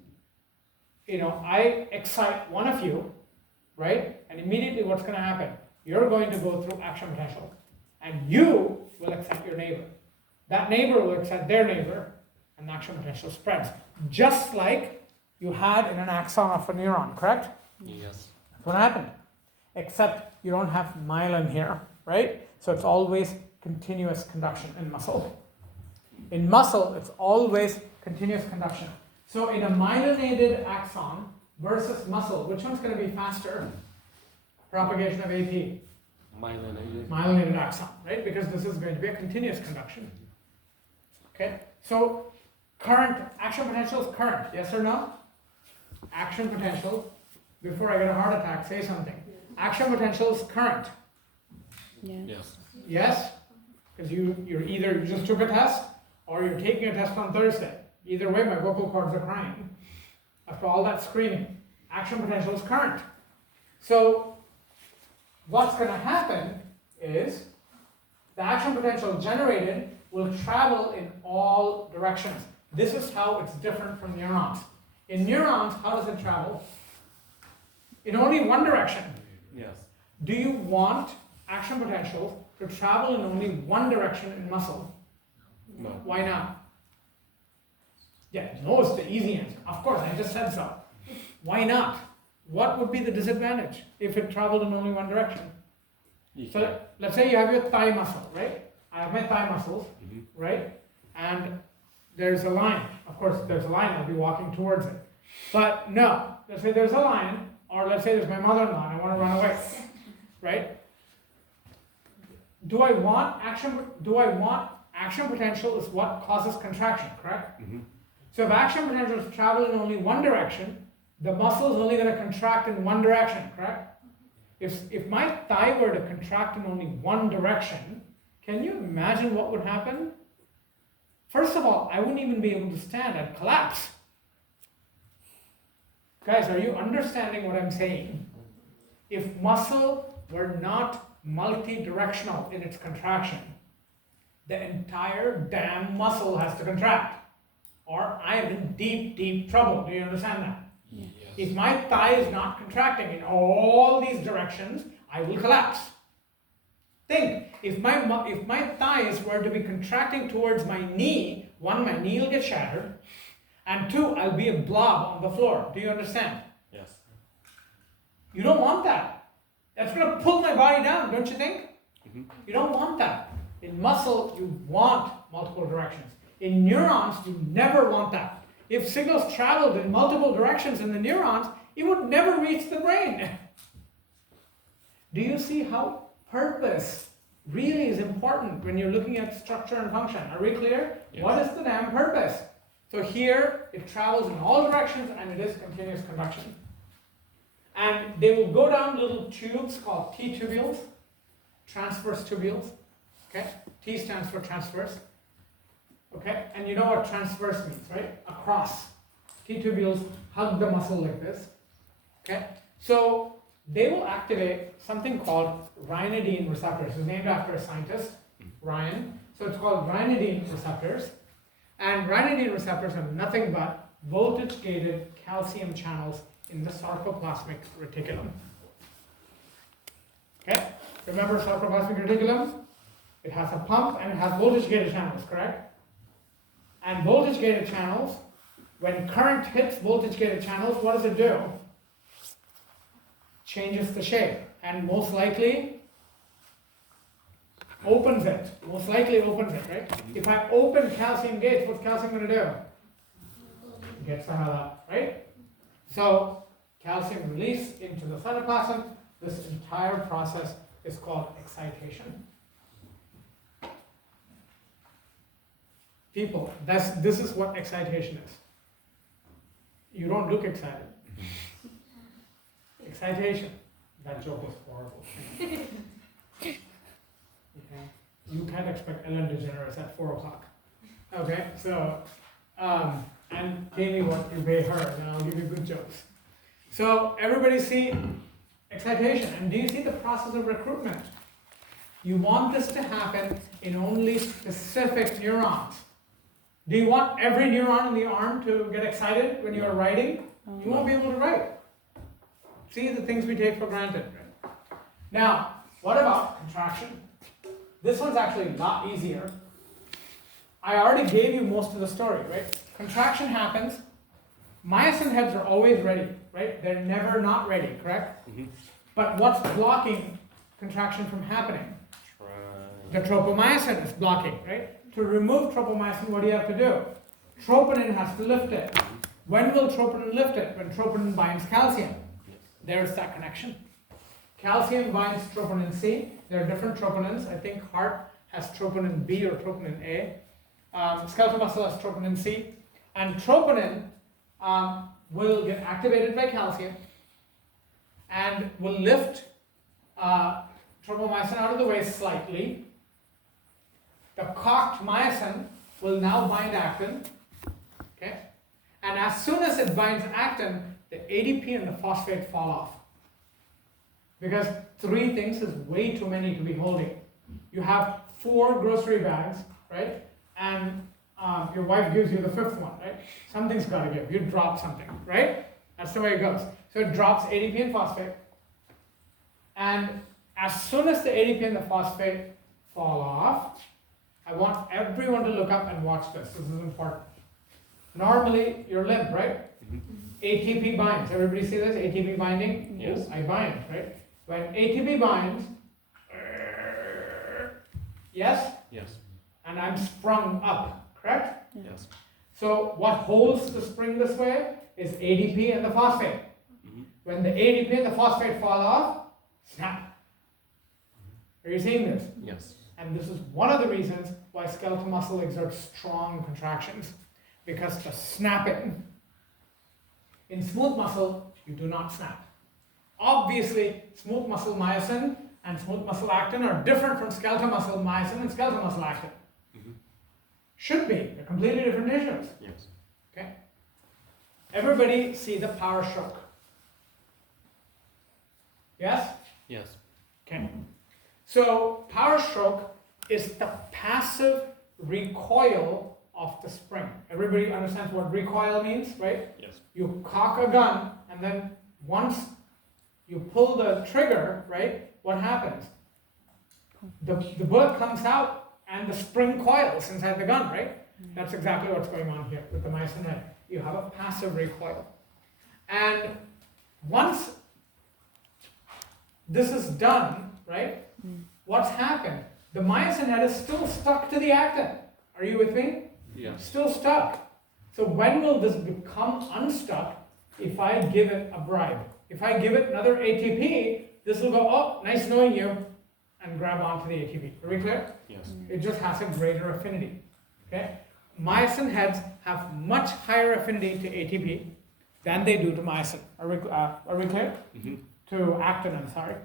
You know, I excite one of you, right? And immediately what's going to happen? You're going to go through action potential. And you will excite your neighbor. That neighbor will excite their neighbor, and action potential spreads. Just like you had in an axon of a neuron, correct? Yes. That's what happened. Except you don't have myelin here, right? So it's always continuous conduction in muscle. In muscle, it's always continuous conduction. So in a myelinated axon versus muscle, which one's going to be faster? Propagation of AP. Myelinated. Myelinated axon, right? Because this is going to be a continuous conduction. Okay? So current, action potential is current, yes or no? action potential, before I get a heart attack, say something. Action potential is current. Yes. Yes? Because you just took a test, or you're taking a test on Thursday. Either way, my vocal cords are crying. After all that screaming, action potential is current. So what's going to happen is the action potential generated will travel in all directions. This is how it's different from neurons. In neurons, how does it travel? In only one direction. Yes. Do you want action potential to travel in only one direction in muscle? No. Why not? Yeah, no is the easy answer. Of course, I just said so. Why not? What would be the disadvantage if it traveled in only one direction? So let's say you have your thigh muscle, right? I have my thigh muscles, right? And there's a line. Of course, there's a line, I'll be walking towards it. But no, let's say there's a line, or let's say there's my mother-in-law and I want to run away, right? Do I want action potential is what causes contraction, correct? So if action potential is travel in only one direction, the muscle is only going to contract in one direction, correct? If my thigh were to contract in only one direction, can you imagine what would happen? First of all, I wouldn't even be able to stand, I'd collapse. Guys, are you understanding what I'm saying? If muscle were not multi-directional in its contraction, the entire damn muscle has to contract, or I am in deep, deep trouble. Do you understand that? Yes. If my thigh is not contracting in all these directions, I will collapse. Think, if my thighs were to be contracting towards my knee, one, my knee will get shattered, and two, I'll be a blob on the floor. Do you understand? Yes. You don't want that. That's going to pull my body down, don't you think? You don't want that. In muscle, you want multiple directions. In neurons, you never want that. If signals traveled in multiple directions in the neurons, it would never reach the brain. Do you see how purpose really is important when you're looking at structure and function? Are we clear? Yes. What is the damn purpose? So here, it travels in all directions and it is continuous conduction. And they will go down little tubes called T-tubules, transverse tubules. Okay? T stands for transverse. Okay? And you know what transverse means, right? Across. T-tubules hug the muscle like this. Okay? So they will activate something called ryanidine receptors. It's named after a scientist, Ryan. So it's called ryanidine receptors. And ryanidine receptors are nothing but voltage-gated calcium channels in the sarcoplasmic reticulum. Okay? Remember sarcoplasmic reticulum? It has a pump and it has voltage-gated channels, correct? And voltage-gated channels, when current hits voltage-gated channels, what does it do? Changes the shape and most likely opens it. Most likely opens it, right? If I open calcium gates, what's calcium going to do? It gets the hell out, right? So calcium release into the cytoplasm. This entire process is called excitation. People, this is what excitation is. You don't look excited. Excitation. That joke was horrible. Okay. You can't expect Ellen DeGeneres at 4 o'clock. Okay, so, and pay me what you pay her, and I'll give you good jokes. So, everybody see excitation, and do you see the process of recruitment? You want this to happen in only specific neurons. Do you want every neuron in the arm to get excited when you're writing? You won't be able to write. See the things we take for granted, right? Now, what about contraction? This one's actually a lot easier. I already gave you most of the story, right? Contraction happens. Myosin heads are always ready, right? They're never not ready, correct? But what's blocking contraction from happening? The tropomyosin is blocking, right? To remove tropomyosin, what do you have to do? Troponin has to lift it. When will troponin lift it? When troponin binds calcium. There's that connection. Calcium binds troponin C. There are different troponins. I think heart has troponin B or troponin A. Skeletal muscle has troponin C. And troponin will get activated by calcium and will lift tropomyosin out of the way slightly. The cocked myosin will now bind actin, okay? And as soon as it binds actin, the ADP and the phosphate fall off. Because 3 things is way too many to be holding. You have 4 grocery bags, right? And your wife gives you the 5th one, right? Something's got to give. You drop something, right? That's the way it goes. So it drops ADP and phosphate. And as soon as the ADP and the phosphate fall off, I want everyone to look up and watch this. This is important. Normally, you're limp, right? ATP binds. Everybody see this? ATP binding? Yes. I bind, right? When ATP binds, yes? Yes. And I'm sprung up, correct? Yes. So what holds the spring this way is ADP and the phosphate. When the ADP and the phosphate fall off, snap. Are you seeing this? Yes. And this is one of the reasons why skeletal muscle exerts strong contractions, because the snapping. In smooth muscle, you do not snap. Obviously, smooth muscle myosin and smooth muscle actin are different from skeletal muscle myosin and skeletal muscle actin. Should be. They're completely different tissues. Yes. Okay? Everybody see the power stroke. Yes? Yes. Okay. So power stroke is the passive recoil of the spring. Everybody understands what recoil means, right? Yes. You cock a gun, and then once you pull the trigger, right, what happens? The bullet comes out and the spring coils inside the gun, right? That's exactly what's going on here with the myosin head. You have a passive recoil. And once this is done, right, what's happened? The myosin head is still stuck to the actin. Are you with me? Yes. Still stuck. So when will this become unstuck? If I give it a bribe. If I give it another ATP, this will go, oh, nice knowing you, and grab onto the ATP. Are we clear? Yes. It just has a greater affinity. Okay? Myosin heads have much higher affinity to ATP than they do to myosin. Are we clear? To actin, I'm sorry.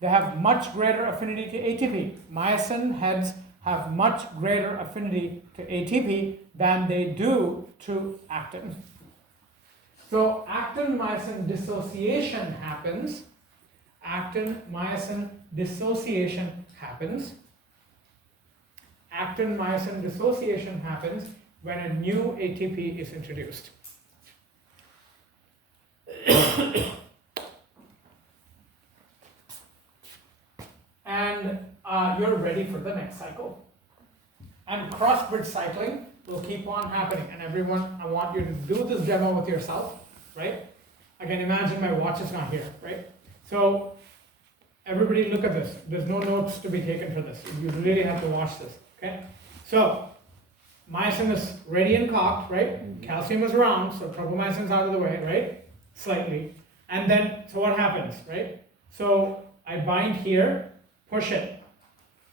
They have much greater affinity to ATP. Myosin heads have much greater affinity to ATP than they do to actin. So actin-myosin dissociation happens. Actin-myosin dissociation happens. Actin-myosin dissociation happens when a new ATP is introduced. And you're ready for the next cycle. And cross-bridge cycling will keep on happening. And everyone, I want you to do this demo with yourself, right? Again, imagine my watch is not here, right? So everybody look at this. There's no notes to be taken for this. You really have to watch this, okay? So myosin is ready and cocked, right? Calcium is around, so tropomyosin is out of the way, right? Slightly. And then, so what happens, right? So I bind here, push it,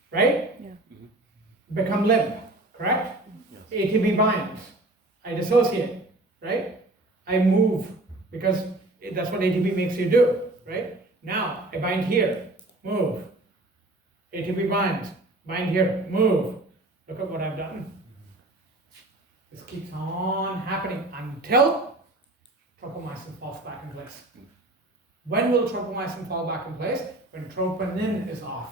right? Yeah. Become limp, correct? Yes. ATP binds. I dissociate, right? I move, because that's what ATP makes you do, right? Now, I bind here, move. ATP binds, bind here, move. Look at what I've done. This keeps on happening until tropomyosin falls back in place. When will tropomyosin fall back in place? When troponin is off.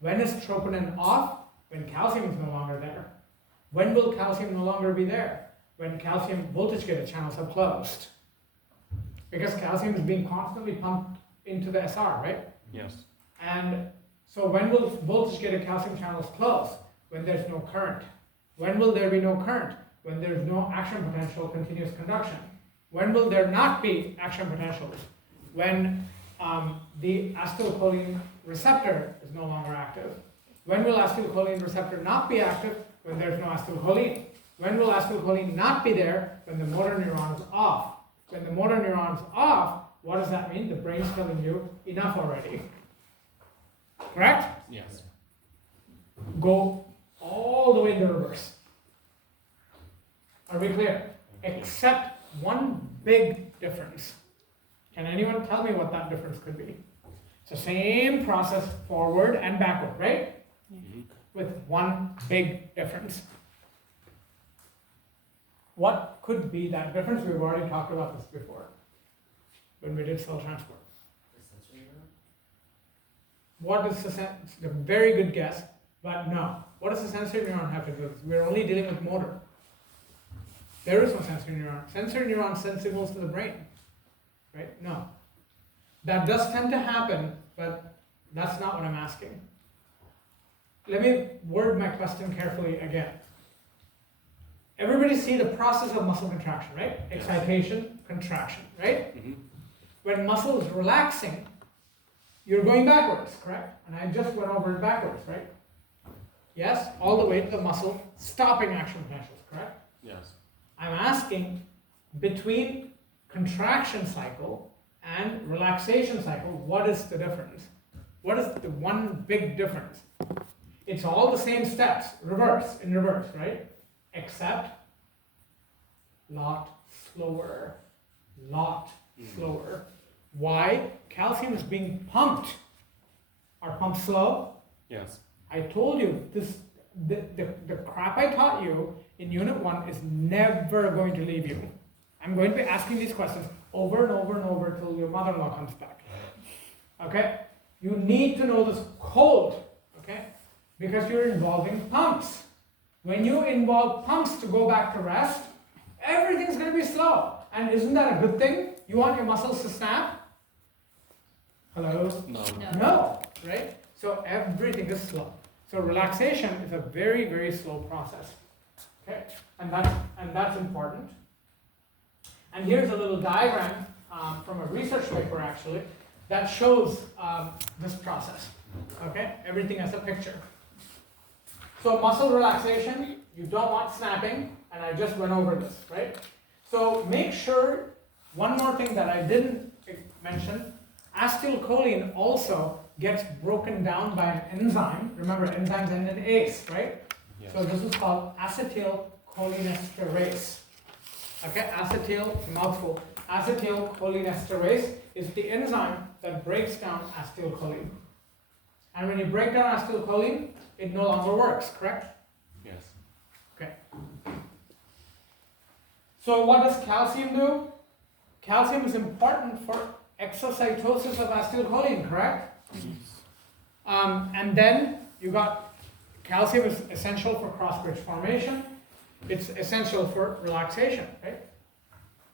When is troponin off? When calcium is no longer there. When will calcium no longer be there? When calcium voltage gated channels have closed. Because calcium is being constantly pumped into the SR, right? Yes. And so when will voltage gated calcium channels close? When there's no current. When will there be no current? When there's no action potential continuous conduction. When will there not be action potentials? When the acetylcholine receptor is no longer active. When will acetylcholine receptor not be active? When there's no acetylcholine. When will acetylcholine not be there? When the motor neuron is off. When the motor neuron is off, what does that mean? The brain's telling you enough already. Correct? Yes. Go all the way in the reverse. Are we clear? Except one big difference. Can anyone tell me what that difference could be? It's the same process forward and backward, right? With one big difference. What could be that difference? We've already talked about this before when we did cell transport. What is the sense? It's a very good guess, but no. What does the sensory neuron have to do with this? We're only dealing with motor. There is no sensory neuron. Sensory neurons send signals to the brain, right? No. That does tend to happen, but that's not what I'm asking. Let me word my question carefully again. Everybody see the process of muscle contraction, right? Yes. Excitation, contraction, right? Mm-hmm. When muscle is relaxing, you're going backwards, correct? And I just went over it backwards, right? Yes, all the way to the muscle stopping action potentials, correct? Yes. I'm asking between contraction cycle and relaxation cycle, what is the difference? What is the one big difference? It's all the same steps, in reverse, right? Except lot slower. Why? Calcium is being pumped. Are pumps slow? Yes. I told you this. The crap I taught you in Unit 1 is never going to leave you. I'm going to be asking these questions over and over and over till your mother-in-law comes back. Okay? You need to know this cold. Okay? Because you're involving pumps. When you involve pumps to go back to rest, everything's going to be slow. And isn't that a good thing? You want your muscles to snap? Hello? No. No, right? So everything is slow. So relaxation is a very, very slow process. Okay? And that's important. And here's a little diagram from a research paper actually that shows this process. Okay? Everything as a picture. So muscle relaxation, you don't want snapping, and I just went over this, right? So make sure, one more thing that I didn't mention, acetylcholine also gets broken down by an enzyme. Remember, enzymes end in ACE, right? Yes. So this is called acetylcholinesterase. Okay, mouthful. Acetylcholinesterase is the enzyme that breaks down acetylcholine. And when you break down acetylcholine, it no longer works, correct? Yes. Okay. So what does calcium do? Calcium is important for exocytosis of acetylcholine, correct? And then you got calcium is essential for cross-bridge formation. It's essential for relaxation, right?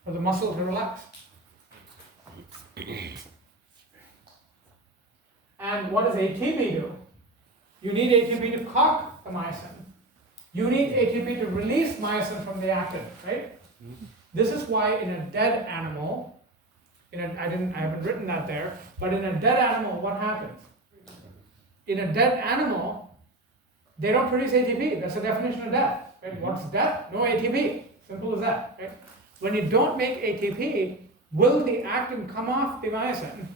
For the muscle to relax. And what does ATP do? You need ATP to cock the myosin. You need ATP to release myosin from the actin, right? This is why in a dead animal, I haven't written that there, but in a dead animal, what happens? In a dead animal, they don't produce ATP. That's the definition of death. Right? What's death? No ATP. Simple as that. Right? When you don't make ATP, will the actin come off the myosin?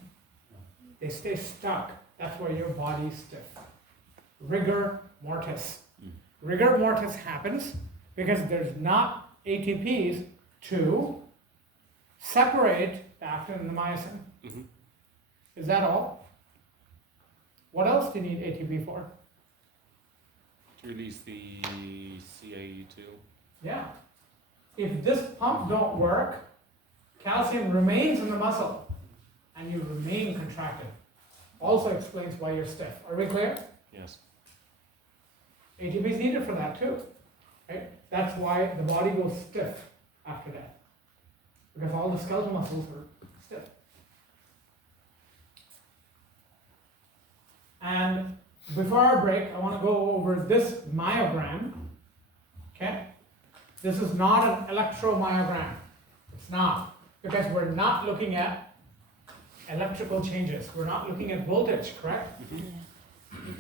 They stay stuck. That's why your body's stiff. Rigor mortis. Rigor mortis happens because there's not ATPs to separate the actin and the myosin. Mm-hmm. Is that all? What else do you need ATP for? To release the CAE2. Yeah. If this pump don't work, calcium remains in the muscle and you remain contracted. Also explains why you're stiff. Are we clear? Yes. ATP is needed for that too. Right? That's why the body goes stiff after death. Because all the skeletal muscles were stiff. And before our break, I want to go over this myogram. Okay? This is not an electromyogram. It's not. Because we're not looking at electrical changes. We're not looking at voltage, correct?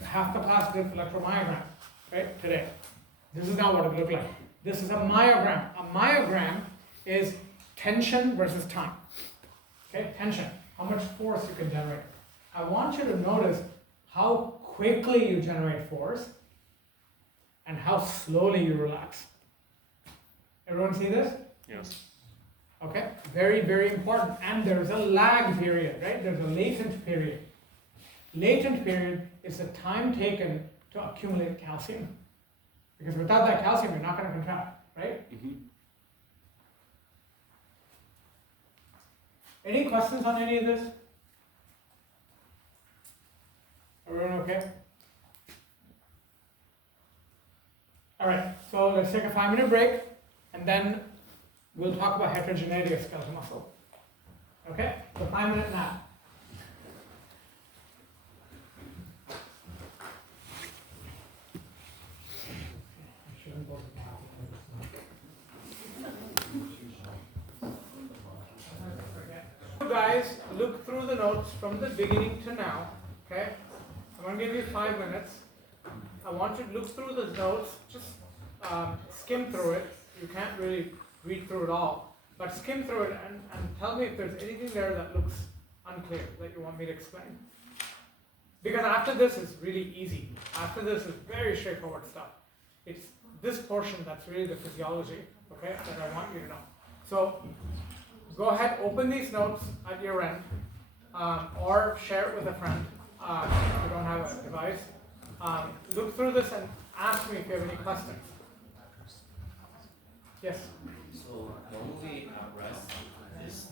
Half the class did electromyogram, right? Today. This is not what it looked like. This is a myogram. A myogram is tension versus time. Okay, tension. How much force you can generate. I want you to notice how quickly you generate force and how slowly you relax. Everyone see this? Yes. Okay, very, very important. And there's a lag period, right? There's a latent period. Latent period is the time taken to accumulate calcium. Because without that calcium, you're not going to contract, right? Mm-hmm. Any questions on any of this? Everyone okay? All right, so let's take a 5-minute break, and then we'll talk about heterogeneity of skeletal muscle. Okay, so 5-minute nap. You guys look through the notes from the beginning to now. Okay, I'm going to give you 5 minutes. I want you to look through the notes, just skim through it. You can't really read through it all, but skim through it and tell me if there's anything there that looks unclear that you want me to explain. Because after this is really easy. After this is very straightforward stuff. It's this portion that's really the physiology, okay, that I want you to know. So go ahead, open these notes at your end, or share it with a friend if you don't have a device. Look through this and ask me if you have any questions. Yes? So normally at rest, is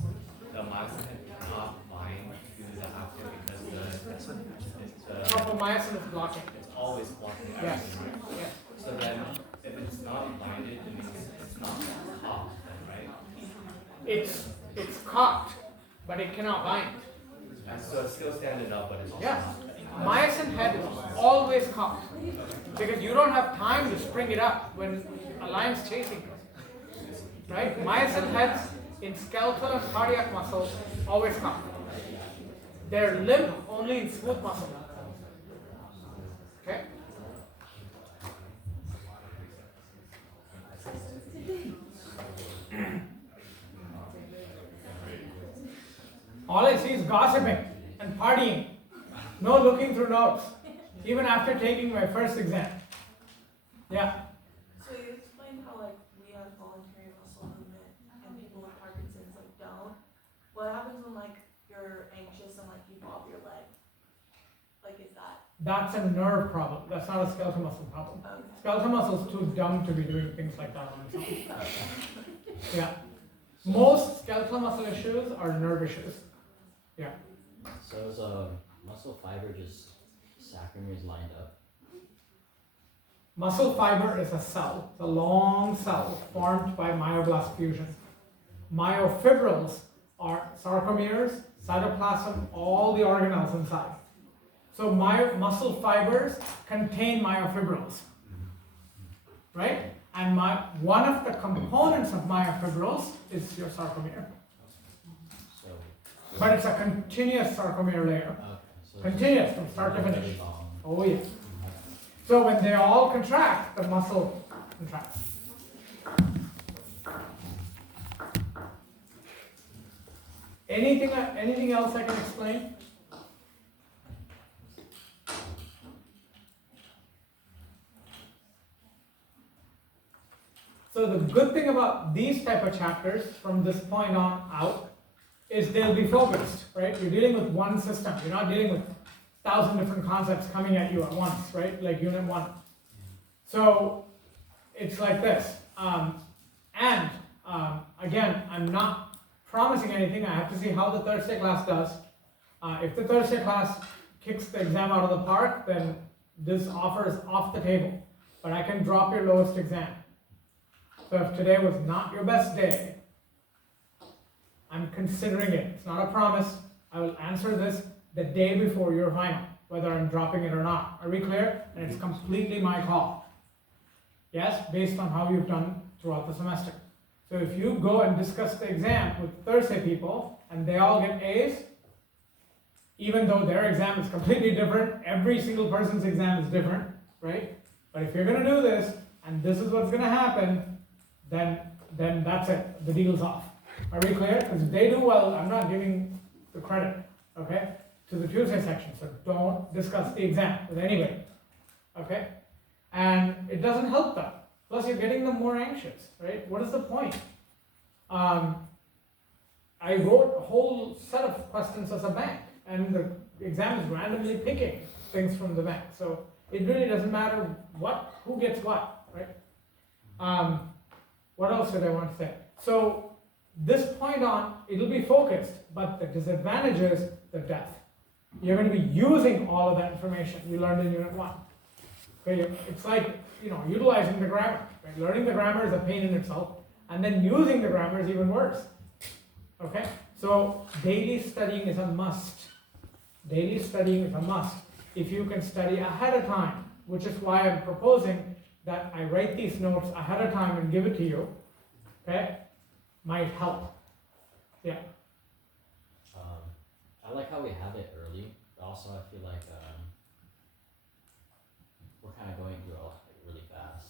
the myosin not bind to the actin because Tropomyosin is blocking. it's always blocking Yes. everything, right? Yes. So then if it's not binded, it means it's not caught then, right? It's cocked, but it cannot bind. And so it's still standing up, but it's also Yes. not. Myosin head is always cocked because you don't have time to spring it up when a lion's chasing you. Right? Myosin heads in skeletal and cardiac muscles always cocked. They're limp only in smooth muscle. Okay? All I see is gossiping and partying. No looking through notes. Even after taking my first exam. Yeah. So you explained how like we have voluntary muscle movement and people with Parkinson's like don't. What happens when like you're anxious and like you bob your leg? Like is that That's a nerve problem. That's not a skeletal muscle problem. okay? Skeletal muscle is too dumb to be doing things like that on its own. Yeah. Most skeletal muscle issues are nerve issues. Yeah. So is muscle fiber just sarcomeres lined up? Muscle fiber is a cell. It's a long cell formed by myoblast fusion. Myofibrils are sarcomeres, cytoplasm, all the organelles inside. So muscle fibers contain myofibrils, right? And one of the components of myofibrils is your sarcomere. So, But it's a continuous sarcomere layer. so Continuous from start to finish. really long. Oh yeah. So when they all contract, the muscle contracts. Anything else I can explain? So the good thing about these type of chapters from this point on out is they'll be focused, right? You're dealing with one system. You're not dealing with 1,000 different concepts coming at you at once, right? Like unit 1. So it's like this. Again, I'm not promising anything. I have to see how the Thursday class does. If the Thursday class kicks the exam out of the park, then this offer is off the table. But I can drop your lowest exam. So if today was not your best day, I'm considering it. It's not a promise. I will answer this the day before your final, whether I'm dropping it or not. Are we clear? And it's completely my call. Yes, based on how you've done throughout the semester. So if you go and discuss the exam with Thursday people and they all get A's, even though their exam is completely different, every single person's exam is different, right? But if you're going to do this and this is what's going to happen, then that's it. The deal's off. Are we clear? Because if they do well, I'm not giving the credit, okay, to the Tuesday section. So don't discuss the exam with anybody, okay? And it doesn't help them. Plus, you're getting them more anxious, right? What is the point? I wrote a whole set of questions as a bank, and the exam is randomly picking things from the bank. So it really doesn't matter who gets what, right? What else did I want to say? So this point on, it'll be focused, but the disadvantage is the depth. You're going to be using all of that information you learned in Unit 1. Okay, it's like, utilizing the grammar. Right? Learning the grammar is a pain in itself, and then using the grammar is even worse. Okay, so daily studying is a must. Daily studying is a must. If you can study ahead of time, which is why I'm proposing that I write these notes ahead of time and give it to you, okay, might help. Yeah. I like how we have it early, but also I feel like we're kind of going through it really fast.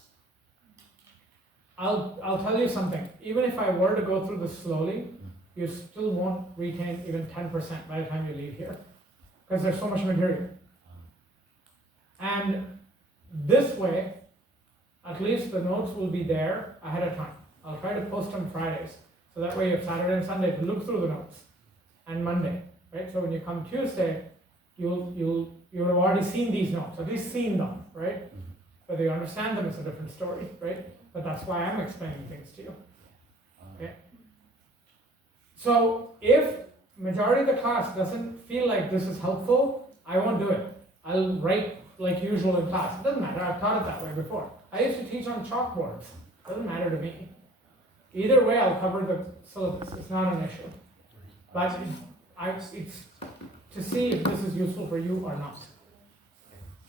I'll tell you something. Even if I were to go through this slowly, you still won't retain even 10% by the time you leave here, because there's so much material. And this way, at least the notes will be there ahead of time. I'll try to post them Fridays, so that way you have Saturday and Sunday to look through the notes, and Monday, right? So when you come Tuesday, you'll have already seen these notes, at least seen them, right? Whether you understand them is a different story, right? But that's why I'm explaining things to you. Okay. So if majority of the class doesn't feel like this is helpful, I won't do it. I'll write like usual in class. It doesn't matter, I've taught it that way before. I used to teach on chalkboards. It doesn't matter to me. Either way, I'll cover the syllabus. It's not an issue. But it's to see if this is useful for you or not.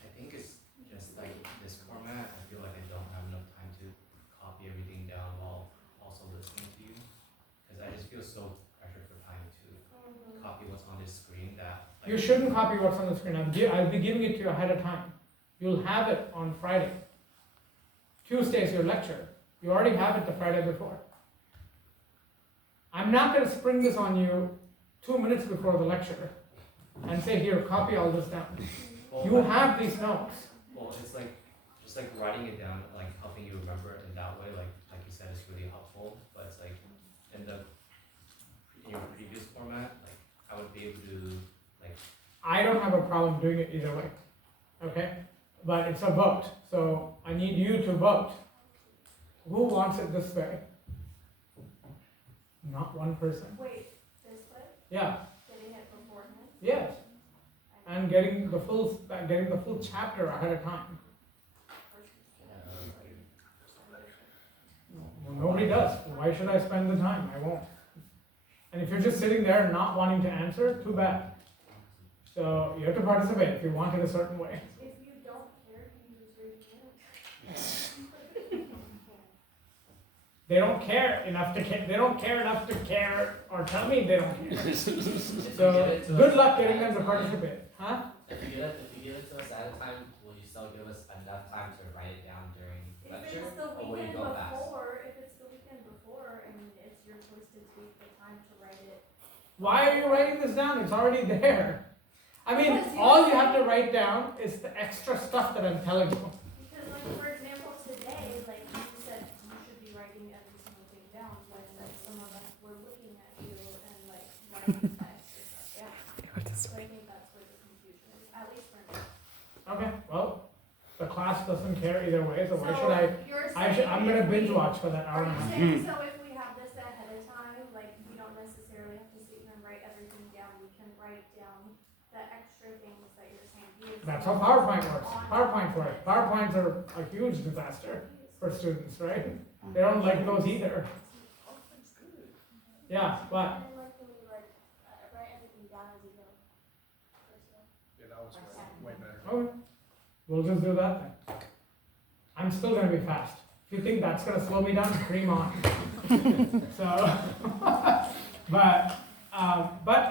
I think it's just like this format. I feel like I don't have enough time to copy everything down while also listening to you, because I just feel so pressured for time to copy what's on this screen that. Like, You shouldn't copy what's on the screen. I'll be giving it to you ahead of time. You'll have it on Friday. Tuesday is your lecture. You already have it the Friday before. I'm not going to spring this on you 2 minutes before the lecture and say, here, copy all this down. You have these notes. Well, it's like just like writing it down, like helping you remember it in that way. Like you said, it's really helpful. But it's like in your previous format, like I would be able to like. I don't have a problem doing it either way. Okay? But it's a vote. So I need you to vote. Who wants it this way? Not one person. Wait, this way? Yeah. Getting it beforehand? Yes. And getting the full chapter ahead of time. Well, nobody does. Why should I spend the time? I won't. And if you're just sitting there not wanting to answer, too bad. So you have to participate if you want it a certain way. If you don't care, can you just raise your hand? They don't care enough to care. They don't care enough to care or tell me they don't care. So good luck getting them to participate, huh? If you give it to us at a time, will you still give us enough time to write it down during If lecture, it's the or will you weekend go fast? before, I mean, it's your choice to take the time to write it. Why are you writing this down? It's already there. I mean, all you have to write down is the extra stuff that I'm telling you. Because like, for example, today, like you said, you should be writing every single thing down, when like some of us were looking at you and like writing that extra stuff down. So I think that's where the confusion is, at least for me. Okay, well, the class doesn't care either way, so why So should I? you're I'm saying gonna if binge we- watch for that hour Are and a you half. saying, so if we have this ahead of time, like, we don't necessarily have to sit here and write everything down, we can write down the extra things that you're saying? That's how PowerPoint works. PowerPoints work. PowerPoints are a huge disaster for students, right? They don't like those either. Yeah, but And then like, can we like, write everything down as we go? Yeah, that was way better. okay, we'll just do that then. I'm still gonna be fast. If you think that's gonna slow me down, dream on. So, but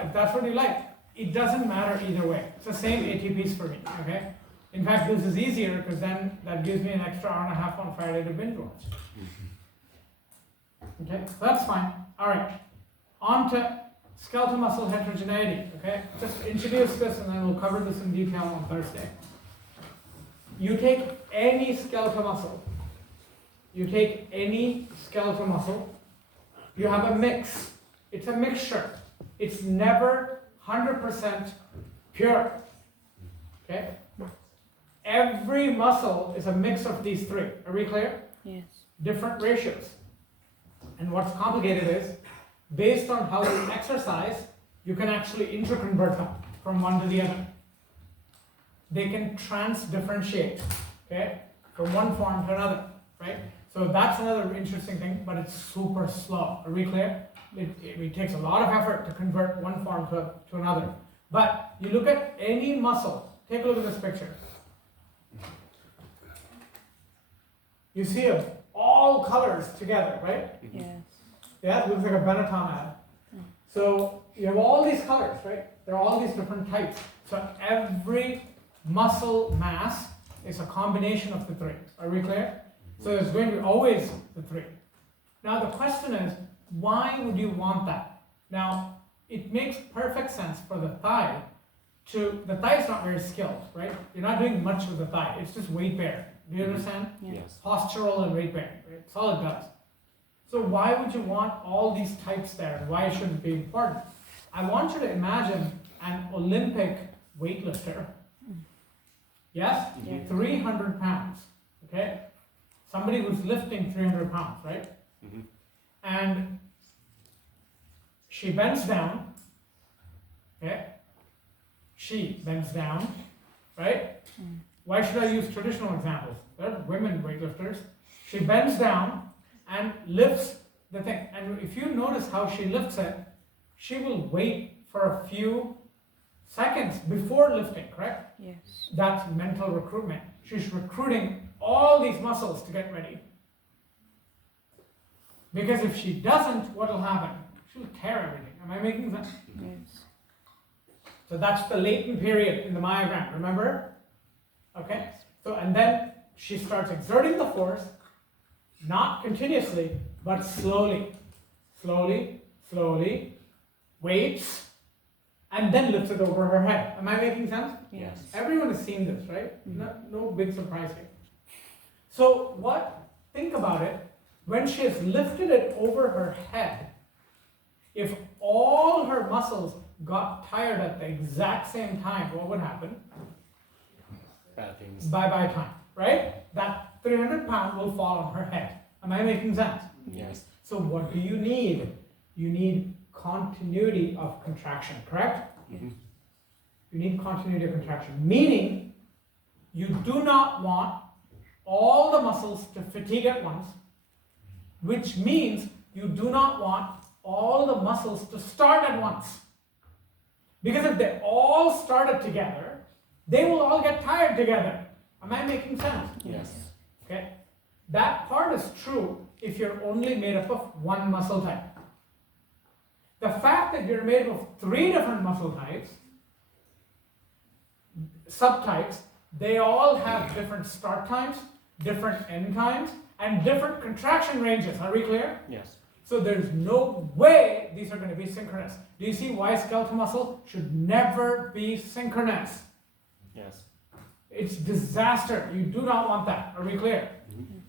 if that's what you like, it doesn't matter either way. It's the same ATPs for me, okay? In fact, this is easier because then that gives me an extra hour and a half on Friday to binge watch. Okay, so that's fine. All right, on to skeletal muscle heterogeneity, okay? Just introduce this and then we'll cover this in detail on Thursday. You take any skeletal muscle, you have a mix. It's a mixture. It's never 100% pure. Okay? Every muscle is a mix of these three. Are we clear? Yes. Different ratios. And what's complicated is, based on how you exercise, you can actually interconvert them from one to the other. They can trans-differentiate, okay, from one form to another, right? So that's another interesting thing, but it's super slow. Are we clear? It takes a lot of effort to convert one form to another. But you look at any muscle, take a look at this picture. You see all colors together, right? Yes. Yeah, it looks like a Benetton ad. So you have all these colors, right? There are all these different types. So every muscle mass is a combination of the three. Are we clear? So there's going to be always the three. Now the question is, why would you want that? Now, it makes perfect sense for the thigh the thigh is not very skilled, right? You're not doing much with the thigh. It's just weight bearing. Do you understand? Yes. Postural and weight bearing, right? That's all it does. So why would you want all these types there? Why should it be important? I want you to imagine an Olympic weightlifter. Yes? Yeah. 300 pounds, okay? Somebody who's lifting 300 pounds, right? Mhm. And she bends down, okay? She bends down, right? Why should I use traditional examples? They're women weightlifters. She bends down and lifts the thing. And if you notice how she lifts it, she will wait for a few seconds before lifting, correct? Yes. That's mental recruitment. She's recruiting all these muscles to get ready. Because if she doesn't, what will happen? She'll tear everything. Am I making sense? Yes. So that's the latent period in the myogram, remember? Okay? So, and then she starts exerting the force, not continuously, but slowly. Slowly, slowly, waits, and then lifts it over her head. Am I making sense? Yes. Everyone has seen this, right? No big surprise here. So think about it, when she has lifted it over her head, if all her muscles got tired at the exact same time, what would happen? Bad things. Bye-bye time, right? That 300 pound will fall on her head. Am I making sense? Yes. So what do you need? You need continuity of contraction, correct? Mhm. You need continuity of contraction, meaning you do not want all the muscles to fatigue at once, which means you do not want all the muscles to start at once. Because if they all started together, they will all get tired together. Am I making sense? Yes. Okay? That part is true if you're only made up of one muscle type. The fact that you're made of 3 different muscle types, subtypes, they all have different start times, different end times, and different contraction ranges. Are we clear? Yes. So there's no way these are going to be synchronous. Do you see why skeletal muscle should never be synchronous? Yes. It's disaster. You do not want that. Are we clear?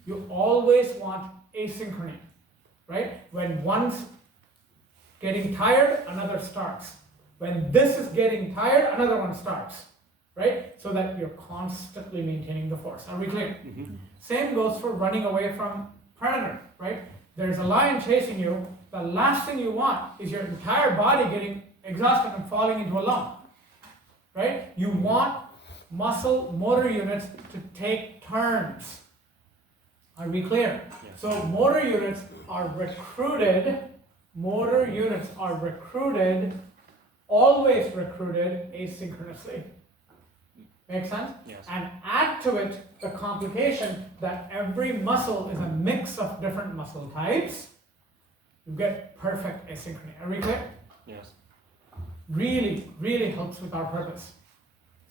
You always want asynchrony, right? When one's getting tired, another starts. When this is getting tired, another one starts, right? So that you're constantly maintaining the force. Are we clear? Same goes for running away from predator, right? There's a lion chasing you. The last thing you want is your entire body getting exhausted and falling into a lump, right? You want muscle motor units to take turns. Are we clear? Yes. So motor units are always recruited asynchronously. Make sense? Yes. And add to it the complication that every muscle is a mix of different muscle types, you get perfect asynchrony. Are we clear? Yes. Really, really helps with our purpose.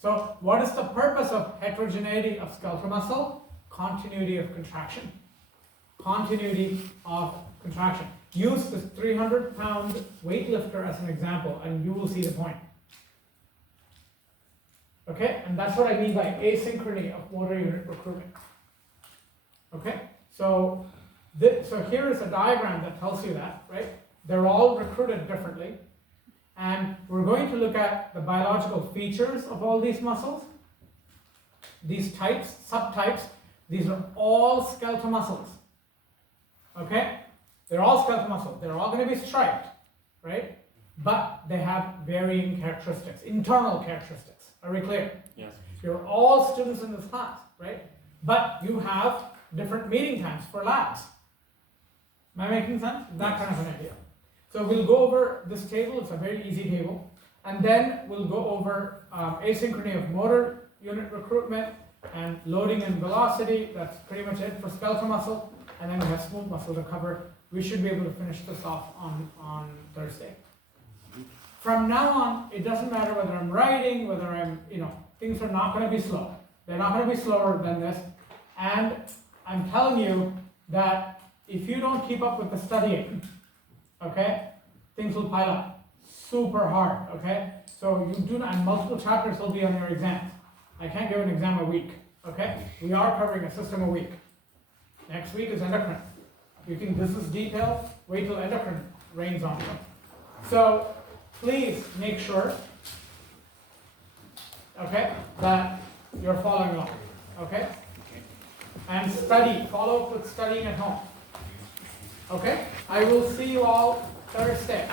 So what is the purpose of heterogeneity of skeletal muscle? Continuity of contraction. Continuity of contraction. Use this 300-pound weightlifter as an example and you will see the point. Okay, and that's what I mean by asynchrony of motor unit recruitment. Okay, so here is a diagram that tells you that, right? They're all recruited differently. And we're going to look at the biological features of all these muscles. These types, subtypes, these are all skeletal muscles. Okay? They're all skeletal muscles. They're all going to be striped, right? But they have varying characteristics, internal characteristics. Are we clear? Yes. You're all students in this class, right? But you have different meeting times for labs. Am I making sense? That kind of an idea. So we'll go over this table. It's a very easy table. And then we'll go over asynchrony of motor unit recruitment and loading and velocity. That's pretty much it for skeletal muscle. And then we have smooth muscle to cover. We should be able to finish this off on Thursday. From now on, it doesn't matter whether I'm writing, whether I'm, things are not going to be slow. They're not going to be slower than this. And I'm telling you that if you don't keep up with the studying, okay, things will pile up super hard, okay? So you do not, and multiple chapters will be on your exams. I can't give an exam a week, okay? We are covering a system a week. Next week is endocrine. You think this is detailed? Wait till endocrine rains on you. So please make sure, okay, that you're following along, okay? And study, follow up with studying at home. Okay? I will see you all Thursday.